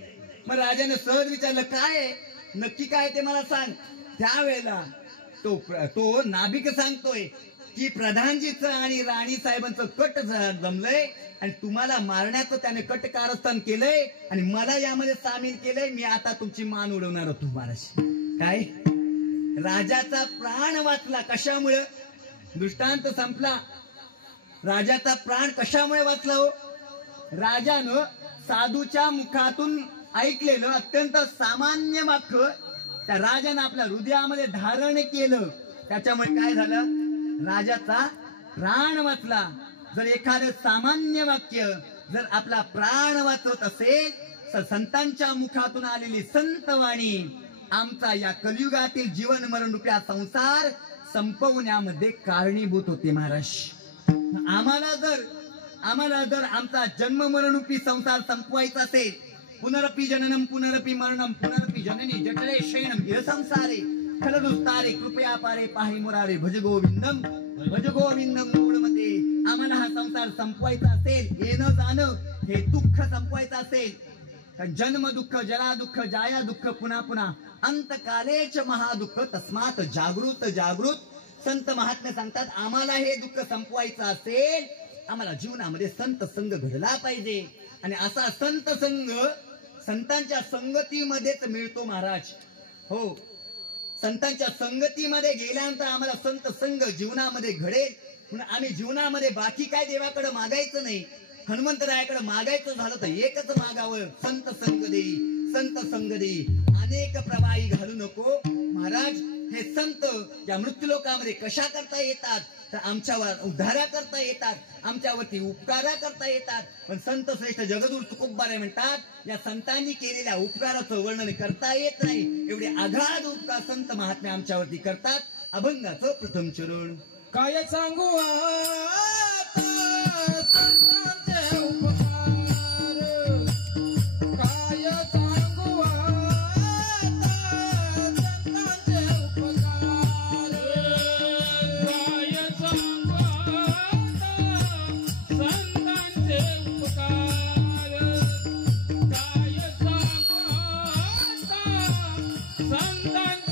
मग राजाने सहज विचारलं, काय आहे नक्की, काय ते मला सांग. त्यावेळेला तो नाभिक सांगतोय की प्रधानजीचं आणि राणी साहेबांचं कट जमलंय आणि तुम्हाला मारण्याचं त्याने कट कारस्थान केलंय आणि मला यामध्ये सामील केलंय. मी आता तुमची मान उडवणार होतो महाराज. काय, राजाचा प्राण वाचला कशामुळे, दृष्टांत संपला. राजाचा प्राण कशामुळे वाचला हो, राजानं साधूच्या मुखातून ऐकलेलं अत्यंत सामान्य वाक्य त्या राजानं आपल्या हृदयामध्ये धारण केलं. त्याच्यामुळे काय झालं, राजाचा प्राण वाचला. जर एखादं सामान्य वाक्य जर आपला प्राण वाचवत असेल तर संतांच्या मुखातून आलेली संतवाणी आमचा या कलियुगातील जीवन मरण रूपी संसार संपवण्यामध्ये कारणीभूत होते महाराज. आम्हाला जर आमचा जन्म मरण रूपी संसार संपवायचा असेल, पुनरपि जननम पुनरपि मरणम पुनरपि जननी जठरे शयनम हे संसारे खलदुस्तारे कृपया पारे पाहि मुरारे भज गोविंदम मूढमते. आम्हाला हा संसार संपवायचा असेल, येणं जाणं हे दुःख संपवायचं असेल, जन्म दुःख जरा दुःख जाया दुःख पुन्हा पुन्हा अंतकालेच महादुःख तस्मात जागृत. संत महात्मे सांगतात, आम्हाला हे दुःख संपवायचं असेल, आम्हाला जीवनामध्ये संत संग घडला पाहिजे. आणि असा संत संग संतांच्या संगतीमध्येच मिळतो महाराज. हो, संतांच्या संगतीमध्ये गेल्यानंतर आम्हाला संत संग जीवनामध्ये घडेल. म्हणून आम्ही जीवनामध्ये बाकी काय देवाकडे मागायचं नाही, हनुमंतरायाकडे मागायचं झालं तर एकच मागावं, संत संग देई, संत संग देई. अनेक प्रवाही घालू नको महाराज. हे संत या मृत्यूलोकामध्ये कशा करता येतात, तर आमच्यावर उद्धारा करता येतात, आमच्यावरती उपकारा करता येतात. पण संत श्रेष्ठ जगद्गुरु तुकोबाराय म्हणतात, या संतांनी केलेल्या उपकाराचं वर्णन करता येत नाही, एवढे आघाद उपकार संत महात्मे आमच्यावरती करतात. अभंगाचं प्रथम चरण. काय सांगू आता संतांचे उपकार, काय सांगू आता संतांचे उपकार, काय सांगू आता संतांचे उपकार, काय सांगू आता संतांचे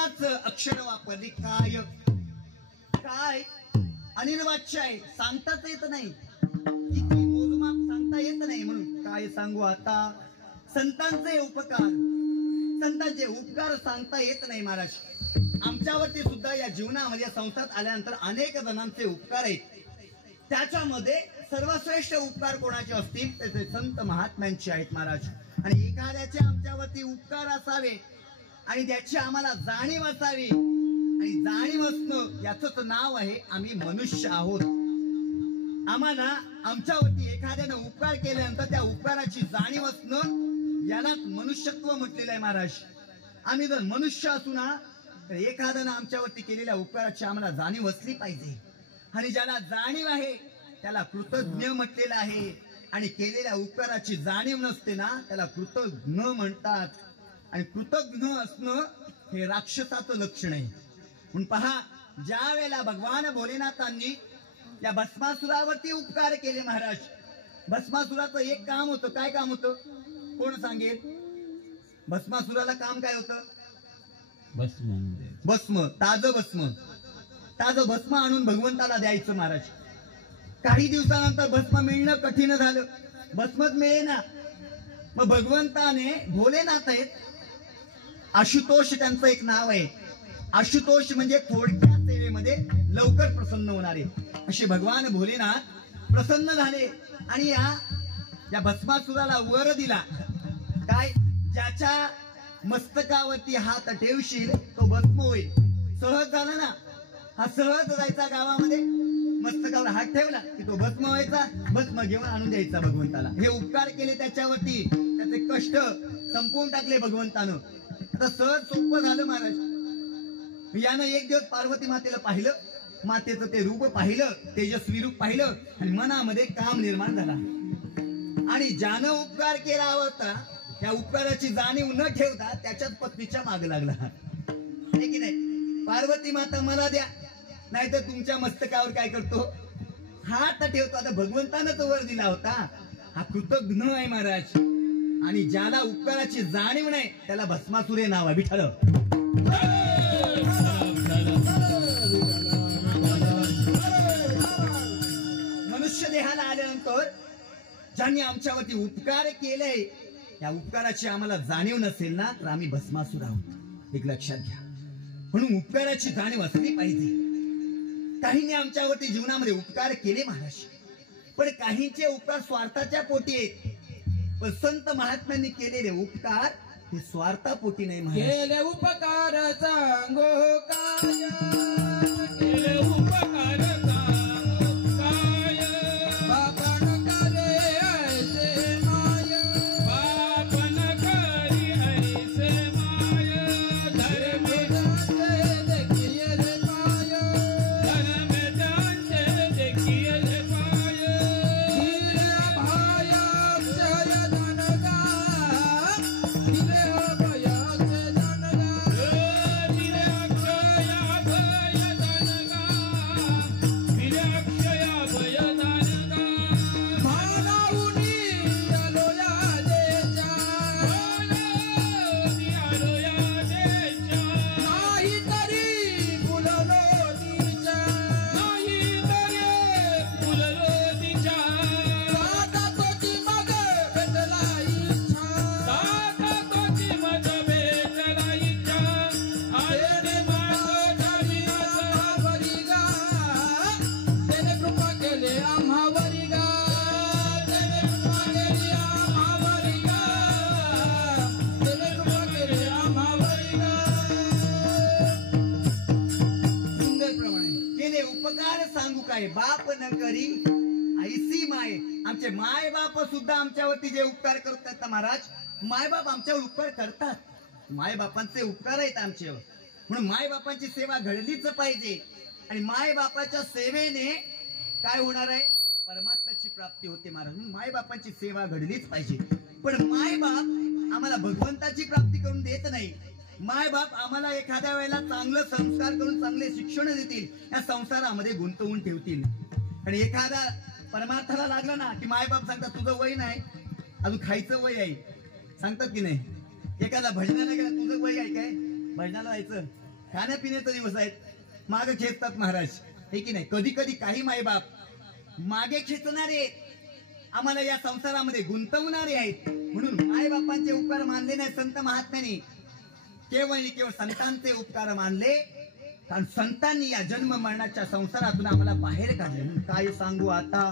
एकच अक्षर वापरली काय. काय अनिर्वाच्य आहे, सांगताच येत नाही, किती मोजमाप सांगता येत नाही, म्हणून काय सांगू आता. संतांचे उपकार, संतांचे उपकार सांगता येत नाही महाराज. आमच्यावरती सुद्धा या जीवनामध्ये संसारात आल्यानंतर अनेक जणांचे उपकार आहेत. त्याच्यामध्ये सर्वश्रेष्ठ उपकार कोणाचे असतील तर ते संत महात्म्यांचे आहेत महाराज. आणि एखाद्याचे आमच्यावरती उपकार असावे आणि त्याची आम्हाला जाणीव असावी, आणि जाणीव असणं याचंच नाव आहे आम्ही मनुष्य आहोत. आम्हाला आमच्यावरती एखाद्यानं उपकार केल्यानंतर त्या उपकाराची जाणीव असणं यालाच मनुष्यत्व म्हटलेलं आहे महाराज. आम्ही जर मनुष्य असू ना तर एखाद्यानं आमच्यावरती केलेल्या उपकाराची आम्हाला जाणीव असली पाहिजे. आणि ज्याला जाणीव आहे त्याला कृतज्ञ म्हटलेलं आहे, आणि केलेल्या उपकाराची जाणीव नसते ना त्याला कृतज्ञ म्हणतात. आणि कृतज्ञ असणं हे राक्षसाचं लक्षण आहे. म्हणून पहा, ज्या वेळेला भगवान भोलेनाथांनी या भस्मासुरावरती उपकार केले महाराज, भस्मासुराचं एक काम होतं. काय काम होतं कोण सांगेल? भस्मासुराला काम काय होतं? भस्म, ताजं भस्म आणून भगवंताला द्यायचं महाराज. काही दिवसानंतर भस्म मिळणं कठीण झालं, भस्मच मिळेना. मग भगवंताने, भोलेनाथ आहेत, आशुतोष त्यांचं एक नाव आहे. आशुतोष म्हणजे थोडक्या सेवेमध्ये लवकर प्रसन्न होणारे, असे भगवान भोलेनाथ प्रसन्न झाले. आणि या भस्मासुराला वर दिला. काय? ज्याच्या मस्तकावरती हात ठेवशील तो भस्म होईल. सहज झाला ना, हा सहज जायचा गावामध्ये, मस्तकावर हात ठेवला की तो भस्म व्हायचा, भस्म घेऊन आणून द्यायचा भगवंताला. हे उपकार केले त्याच्यावरती, त्याचे कष्ट संपवून टाकले भगवंतानं. आता सहज सोपं झालं महाराज. यानं एक दिवस पार्वती मातेला पाहिलं, मातेचं ते रूप पाहिलं, तेजस्वी रूप पाहिलं, आणि मनामध्ये काम निर्माण झाला. आणि ज्यानं उपकार केला होता त्या उपकाराची जाणीव न ठेवता त्याच्याच पत्नीच्या मागे लागला. हे की नाही? पार्वती माता मला द्या, नाहीतर तुमच्या मस्तकावर काय करतो? हात ठेवतो. आता भगवंतानं तो वर दिला होता, हा कृतज्ञ आहे महाराज. आणि ज्याला उपकाराची जाणीव नाही त्याला भस्मासुरे नाव आहे. विठ्ठल मनुष्य देहाला आल्यानंतर ज्यांनी आमच्यावरती उपकार केले, या उपकाराची आम्हाला जाणीव नसेल ना तर आम्ही भस्मासुर आहोत. एक लक्षात घ्या. म्हणून उपकाराची जाणीव असली पाहिजे. काहींनी आमच्यावरती जीवनामध्ये उपकार केले महाराज, पण काहींचे उपकार स्वार्थाच्या पोटी आहेत. पण संत महात्म्यांनी केलेले उपकार हे स्वार्थापोटी नाही महाराज. केले उपकार सांगो काय, केले उपकार सांगो काय, बापन करे ऐसे माय, बापन करी ऐसे माय, धर्म जाते देखिए रे पाय, धर्म जाते देखिए रे पाय, धीरे भाया जय धनगा, धीरे भया जय धनगा, धीरे अक्षया भय धनगा, धीरे अक्षया भय धनगा, मानवनी आलोया देचा, मानवनी आलोया देचा, नाही तरी फुललो तिचा, नाही तरी फुललो तिचा, दादा तोची मग भेटला इच्छा, दादा तोची मग भेटला इच्छा, आयने माग झाली आम्हावरी गा, त्याने कृपा केले आम्हावरी गा, त्याने कृपा केली आम्हावरी गा, त्याने कृपा केली आम्हावरी गा. सुंदर प्रमाणे केले उपकार सांगू काय, बाप न करी ऐसी माय. आमचे माय बाप सुद्धा आमच्यावरती जे उपकार करतात महाराज, माय बाप आमच्यावर उपकार करतात. माय बापांचे उपकार आहेत आमच्यावर, म्हणून माय बापांची सेवा घडलीच पाहिजे. आणि माय बापाच्या सेवेने काय होणार आहे? परमात्म्याची प्राप्ती होते महाराज. म्हणून माय बापांची सेवा घडलीच पाहिजे. पण माय बाप आम्हाला भगवंताची प्राप्ती करून देत नाही. माय बाप आम्हाला एखाद्या वेळेला चांगलं संस्कार करून चांगले शिक्षण देतील, या संसारामध्ये गुंतवून ठेवतील. आणि एखादा परमार्थाला लागला ना की माय बाप सांगतात तुझं वय नाही, अजून खायचं वय आहे, सांगतात की नाही. एखादा भजनाला गेला, तुझं वय आहे काय भजनाला जायचं, खाण्यापिण्याचे दिवस आहेत, मागे खेचतात महाराज, हे की नाही. कधी कधी काही मायबाप मागे खेचणारे आहेत, आम्हाला या संसारामध्ये गुंतवणारे आहेत. म्हणून मायबापांचे उपकार मानले नाही संत महात्म्याने, केवळ संतांचे उपकार मानले. कारण संतांनी या जन्म मरणाच्या संसारातून आम्हाला बाहेर काढले. काय सांगू आता,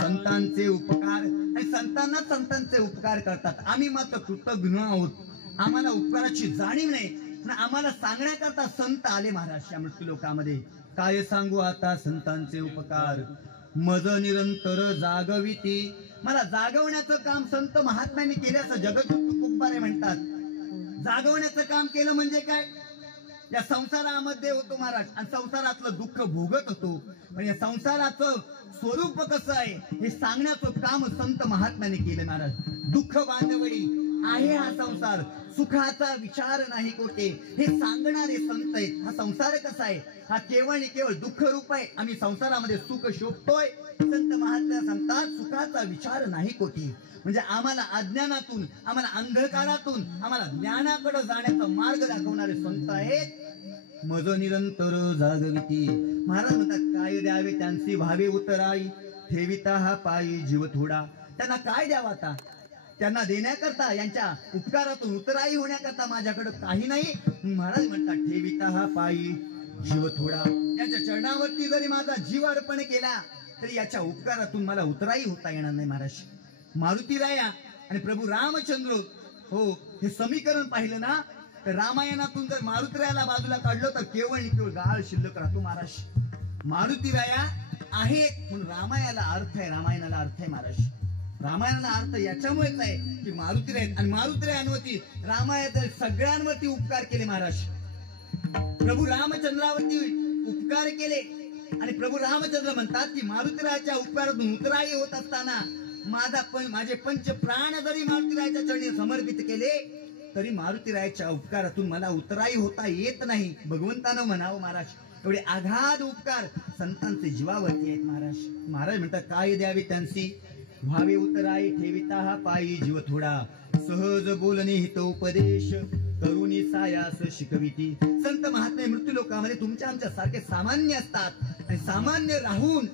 संतांचे उपकार, आणि संतांना संतांचे उपकार करतात. आम्ही मात्र कृतज्ञ आहोत, आम्हाला उपकाराची जाणीव नाही. आम्हाला सांगण्याकरता संत आले महाराज या मृत्यू लोकामध्ये. काय सांगू आता संतांचे उपकार, मज निरंतर जागविती. मला जागवण्याचं काम संत महात्म्यांनी केलं असं जगद्गुरु तुकोबारे म्हणतात. जागवण्याचं काम केलं म्हणजे काय, या संसारामध्ये होतो महाराज आणि संसारातलं दुःख भोगत होतो, पण या संसाराचं स्वरूप कसं आहे हे सांगण्याचं काम संत महात्म्याने केलं महाराज. दुःख बांधवडी आहे हा संसार, सुखाचा विचार नाही कोठे, हे सांगणारे संत आहेत. हा संसार कसा आहे, हा केवळ दुःख रूप आहे. आम्ही संसारामध्ये सुख शोधतोय, संत महात्मा सांगतात सुखाचा विचार नाही कोठे. म्हणजे आम्हाला अज्ञानातून, आम्हाला अंधकारातून, आम्हाला ज्ञानाकडे जाण्याचा मार्ग दाखवणारे संत आहेत. मज निरंतर जागविती. महाराज म्हणतात काय द्यावे त्यांची व्हावे उतराई, ठेविता हा पायी जीव थोडा. त्यांना काय द्यावा आता, त्यांना देण्याकरता, यांच्या उपकारातून उतराई होण्याकरता माझ्याकडे काही नाही. महाराज म्हणतात ठेविता हा पायी जीव थोडा. यांच्या चरणावरती जरी माझा जीव अर्पण केला तरी याच्या उपकारातून मला उतराई होता येणार नाही महाराज. मारुती राया आणि प्रभू रामचंद्र, हो, हे समीकरण पाहिलं ना तर रामायणातून जर मारुती रायाला बाजूला काढलं तर केवळ गाळ शिल्लक राहतो महाराज. मारुती राया आहे म्हणून रामायणाला अर्थ आहे, रामायणाला अर्थ आहे महाराज. रामायणाला अर्थ याच्यामुळेच आहे की मारुती राय, आणि मारुती रायांवरती रामायणात सगळ्यांवरती उपकार केले महाराज. प्रभू रामचंद्रावरती उपकार केले आणि प्रभू रामचंद्र म्हणतात की मारुतीरायाच्या उपकारातून उतराई होत असताना माझे पंच प्राण जरी मारुतीरायाच्या चरणी समर्पित केले तरी मारुतीरायाच्या उपकारातून मला उतराई होता येत नाही. भगवंतानं म्हणावं महाराज, एवढे आघात उपकार संतांचे जीवावरती आहेत महाराज. महाराज म्हणतात काय द्यावे त्यांची व्हावे उतराई, ठेविता हा पायी जीव थोडा. सहज बोलणे हित उपदेश, करुणी सायास शिकविती. संत महात्मे मृत्यू लोकांमध्ये तुमच्या आमच्या सारखे सामान्य असतात आणि सामान्य राहून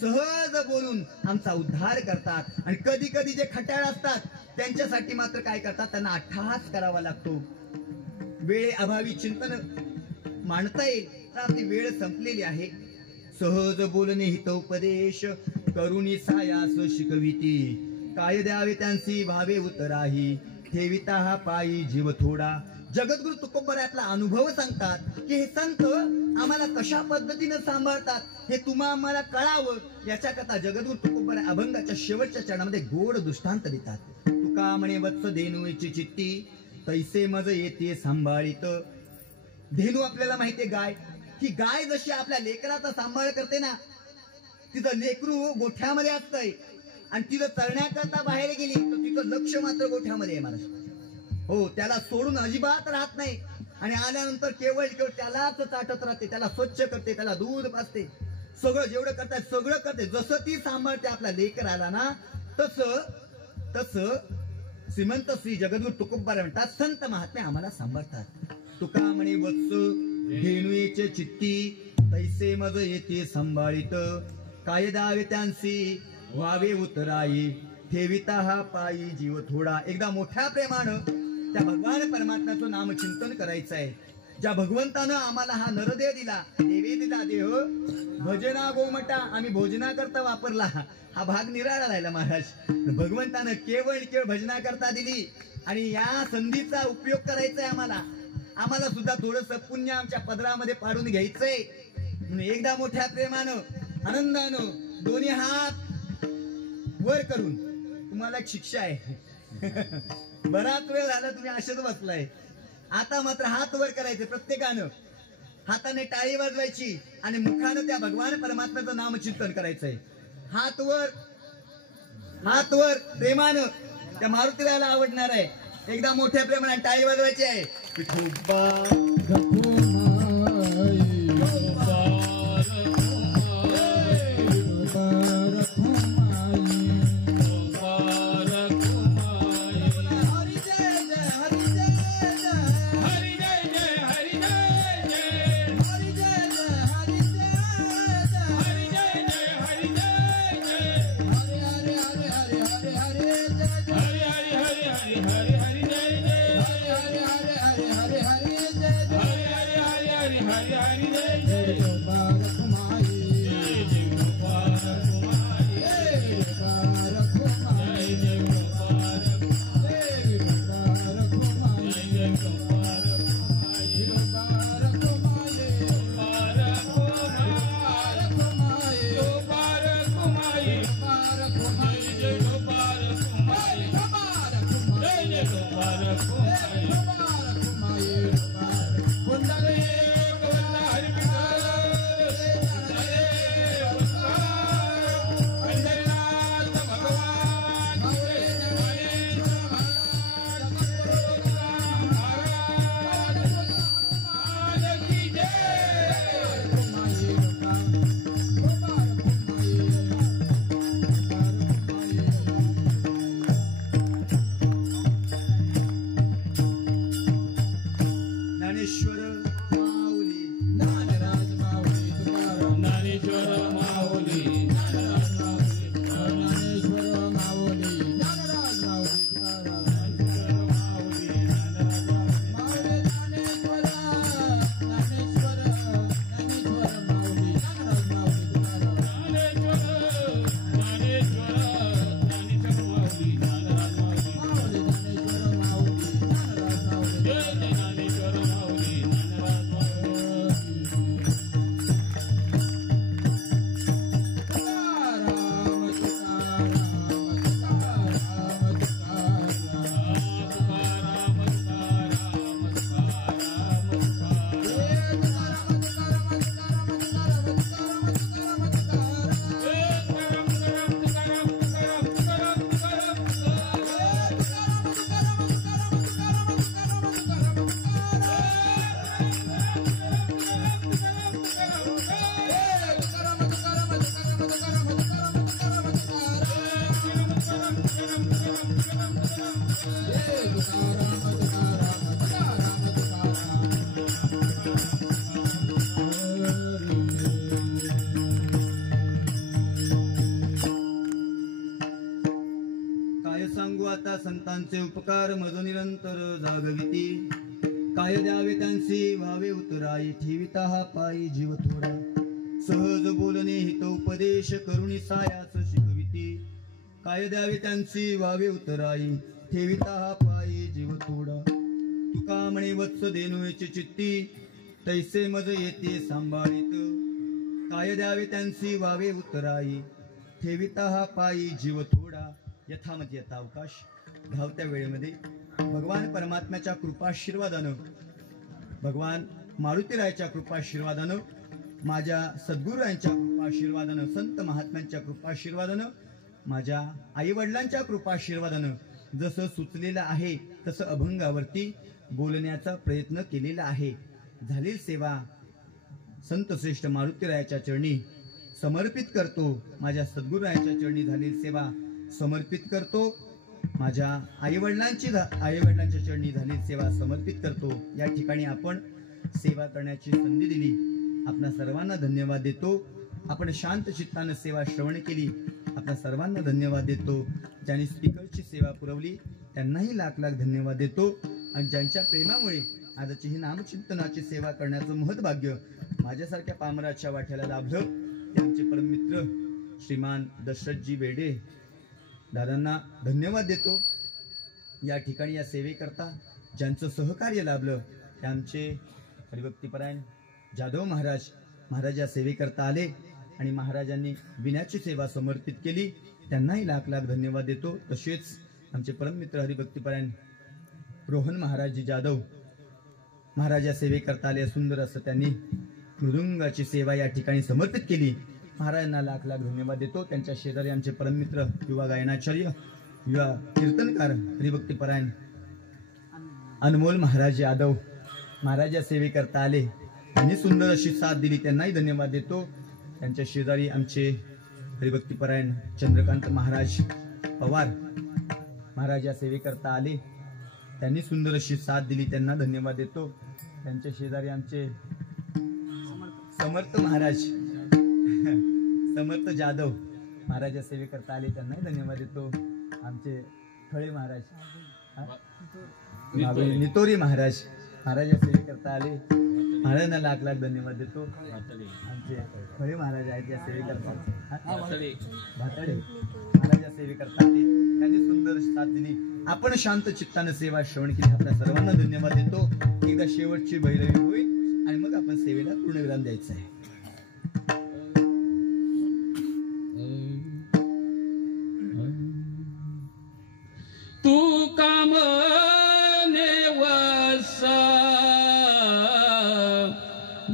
सहज बोलून आमचा उद्धार करतात. आणि कधी कधी जे खट्याळ असतात त्यांच्यासाठी मात्र काय करतात, त्यांना अट्टहास करावा लागतो. वेळे अभावी चिंतन मांडता येईल तर आपली वेळ संपलेली आहे. सहज बोलणे हितोपदेश, करुणी सायास शिकविती. काय द्यावे त्यांची व्हावे उतराही, ठेविता हा पायी जीव थोडा. जगद्गुरु तुकोबराय आपला अनुभव सांगतात की हे संत आम्हाला कशा पद्धतीने सांभाळतात हे तुम्हा आम्हाला कळावं, याच्याकरता जगद्गुरु तुकोबराय अभंगाच्या शेवटच्या चरणामध्ये गोड दृष्टांत देतात. तुका म्हणे वत्स धेनुची चित्ती, तैसे मज येते सांभाळीत. धेनू आपल्याला माहितीये गाय, ही गाय जशी आपल्या लेकराचा सांभाळ करते ना, तिचं लेकरू गोठ्यामध्ये असतंय आणि तिथं चरण्याकरता बाहेर गेली तर तिचं लक्ष मात्र गोठ्यामध्ये आहे महाराज. हो, त्याला सोडून अजिबात राहत नाही आणि आल्यानंतर केवळ त्यालाच चाटत राहते, त्याला स्वच्छ करते, त्याला दूध पाजते, सगळं जेवढं करताय सगळं करते. जसं ती सांभाळते आपला लेकराला ना, तसं श्रीमंत श्री जगद्गुरु तुकोबराय म्हणतात संत महात्मे आम्हाला सांभाळतात. तुका म्हणे वत्स धेनुचे चित्ती, तैसे मज येते सांभाळीत. काय द्यावे त्यांची व्हावे उतराई, ठेविता हा पायी जीव थोडा. एकदा मोठ्या प्रेमानं त्या भगवान परमात्म्याचं नाम चिंतन करायचं आहे. ज्या भगवंतानं आम्हाला हा नरदेह दिला, देवे दिला देह, भजना गोमटा आम्ही भोजना करता वापरला, हा भाग निराळा राहिला महाराज. भगवंतानं केवळ भजना करता दिली आणि या संधीचा उपयोग करायचा आहे आम्हाला सुद्धा थोडंसं पुण्य आमच्या पदरामध्ये पाडून घ्यायचंय. म्हणून एकदा मोठ्या प्रेमानं आनंदानं दोन्ही हात वर करून, तुम्हाला एक शिक्षा आहे. बराच वेळ झाला तुम्ही असेच बसलाय, आता मात्र हात वर करायचे प्रत्येकानं, हाताने टाळी वाजवायची आणि मुखानं त्या भगवान परमात्म्याचं नाम चिंतन करायचंय. हात वर प्रेमानं त्या मारुतीरायाला आवडणार आहे. एकदा मोठ्या प्रेमाने टाळी वाजवायची आहे. आता संतांचे उपकार मज निरंतर जागविती काय द्यावे त्यांचे व्हावे उतराई ठेविता हा पायी जीव थोडा सहज बोलणे हित उपदेश करुणी सायास शिकविती काय द्यावे त्यांचे व्हावे उतराई ठेविता हा पायी जीव थोडा तुका म्हणे वत्स देनुचे चित्ती तैसे मज येते सांभाळीत काय द्यावे त्यांचे व्हावे उतराई ठेविता हा पायी जीव थोडा यथामती यथा अवकाश धावत्या वेळेमध्ये भगवान परमात्म्याच्या कृपाशीर्वादानं भगवान मारुतीरायाच्या कृपाशीर्वादानं माझ्या सद्गुरूंच्या कृपाशीर्वादानं संत महात्म्यांच्या कृपाशीर्वादानं माझ्या आई वडिलांच्या कृपाशीर्वादानं जसं सुचलेलं आहे तसं अभंगावरती बोलण्याचा प्रयत्न केलेला आहे झालेली सेवा संत श्रेष्ठ मारुतीरायाच्या चरणी समर्पित करतो माझ्या सद्गुरूंच्या चरणी झालेली सेवा समर्पित करतो माझ्या आईवडिलांच्या चरणी झालेली सेवा समर्पित करतो या ठिकाणी आपण सेवा करण्याची संधी दिली आपणा सर्वांना धन्यवाद देतो आपण शांत चित्ताने सेवा श्रवण केली आपणा सर्वांना धन्यवाद देतो ज्यांनी स्पीकरची सेवा पुरवली त्यांनाही लाख लाख धन्यवाद देतो आणि ज्यांच्या प्रेमामुळे आजची ही नामचिंतनाची सेवा करण्याचं महत्भाग्य माझ्यासारख्या पामराच्या वाट्याला लाभलं ते आमचे परममित्र श्रीमान दशरथजी बेडे दादांना धन्यवाद देतो या ठिकाणी या सेवेकरता ज्यांचं सहकार्य लाभलं ते आमचे हरिभक्तीपरायण जाधव महाराज या सेवेकरता आले आणि महाराजांनी विण्याची सेवा समर्पित केली त्यांनाही लाख लाख धन्यवाद देतो तसेच आमचे परममित्र हरिभक्तीपरायण रोहन महाराजजी जाधव महाराज या सेवेकरता आले सुंदर असं त्यांनी मृदुंगाची सेवा या ठिकाणी समर्पित केली महाराजांना लाख लाख धन्यवाद देतो त्यांच्या शेजारी आमचे परममित्र युवा गायनाचार्य युवा कीर्तनकार हरिभक्तीपरायण अनमोल महाराज यादव महाराज या सेवेकरता आले त्यांनी सुंदर अशी साथ दिली त्यांनाही धन्यवाद देतो त्यांच्या शेजारी आमचे हरिभक्तीपरायण चंद्रकांत महाराज पवार महाराज या सेवेकरता आले त्यांनी सुंदर अशी साथ दिली त्यांना धन्यवाद देतो त्यांच्या शेजारी आमचे समर्थ महाराज समर्थ जाधव महाराज या सेवेकरता आले त्यांनाही धन्यवाद देतो आमचे खळे महाराज नितोरी महाराज या सेवेकरता आले महाराजांना लाख लाख धन्यवाद देतो. आमचे खरे महाराज आहेत या सेवे करतात. भातडे महाराज या सेवे करतात त्यांनी सुंदर साथ दिली. आपण शांत चित्ताने सेवा श्रवण केली. आपल्या सर्वांना धन्यवाद देतो. एकदा शेवटची भैरवी होईल आणि मग आपण सेवेला पूर्णविराम द्यायचं आहे. तू काम नेवसा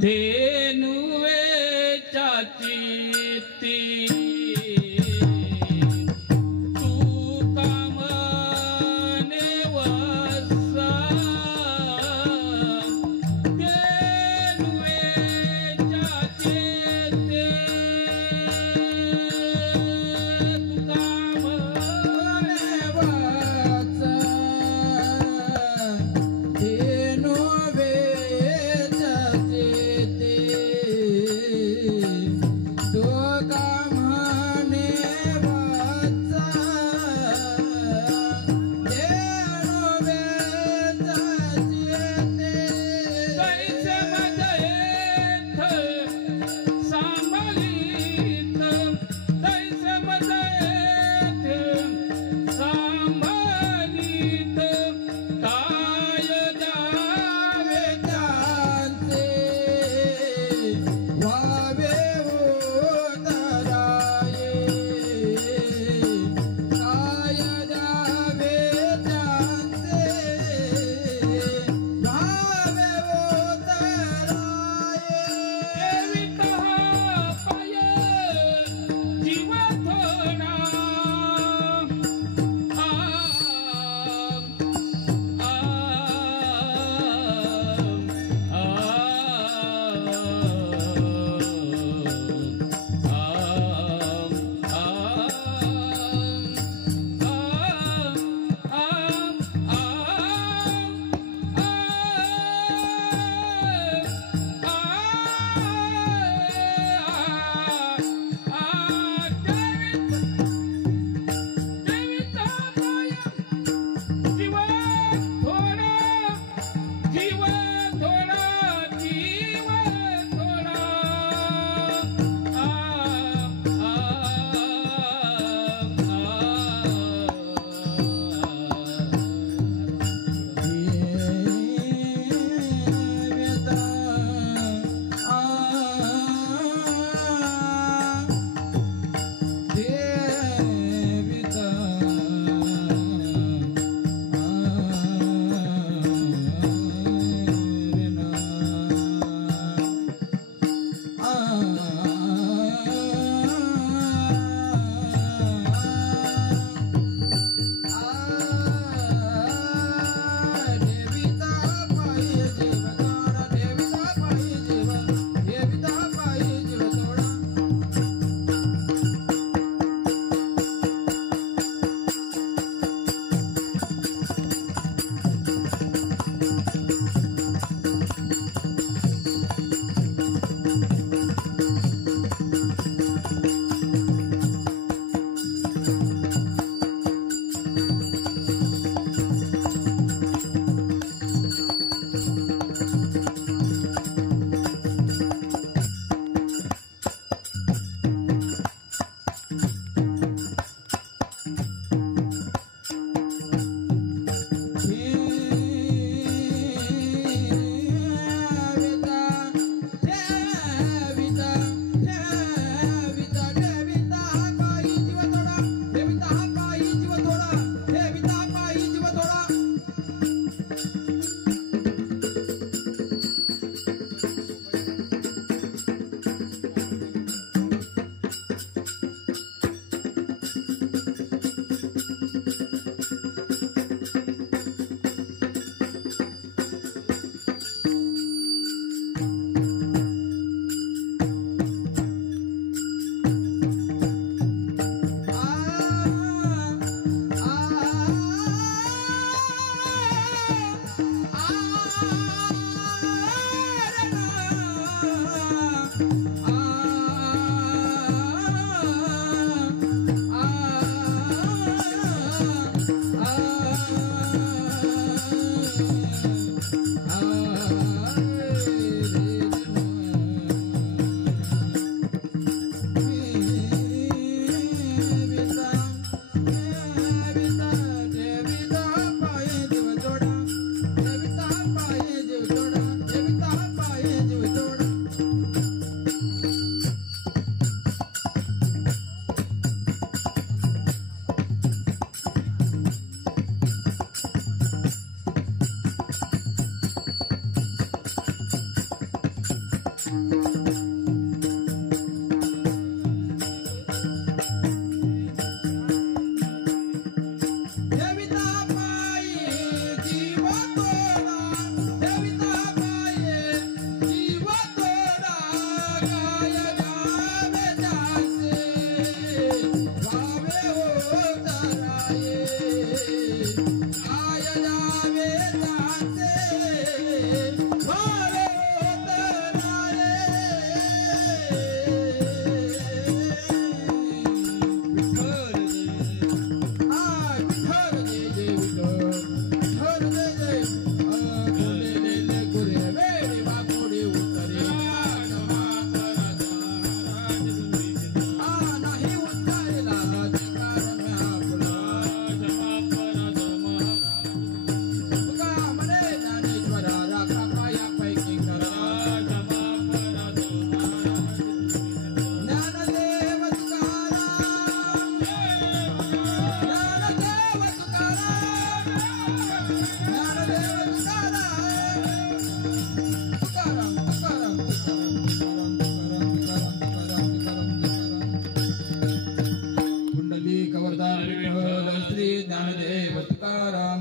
धेनुवे चाचिती तू काम नेवसा धेनुवे चाचिती तू काम धेनु वेचते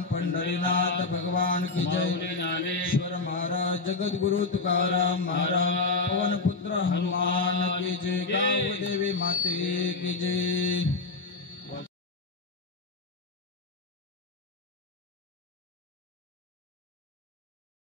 पंढरीनाथ भगवान की जय। ज्ञानेश्वर महाराज जगद्गुरु तुकाराम महाराज पवन पुत्र हनुमान की जय। गाव देवी माते की जय।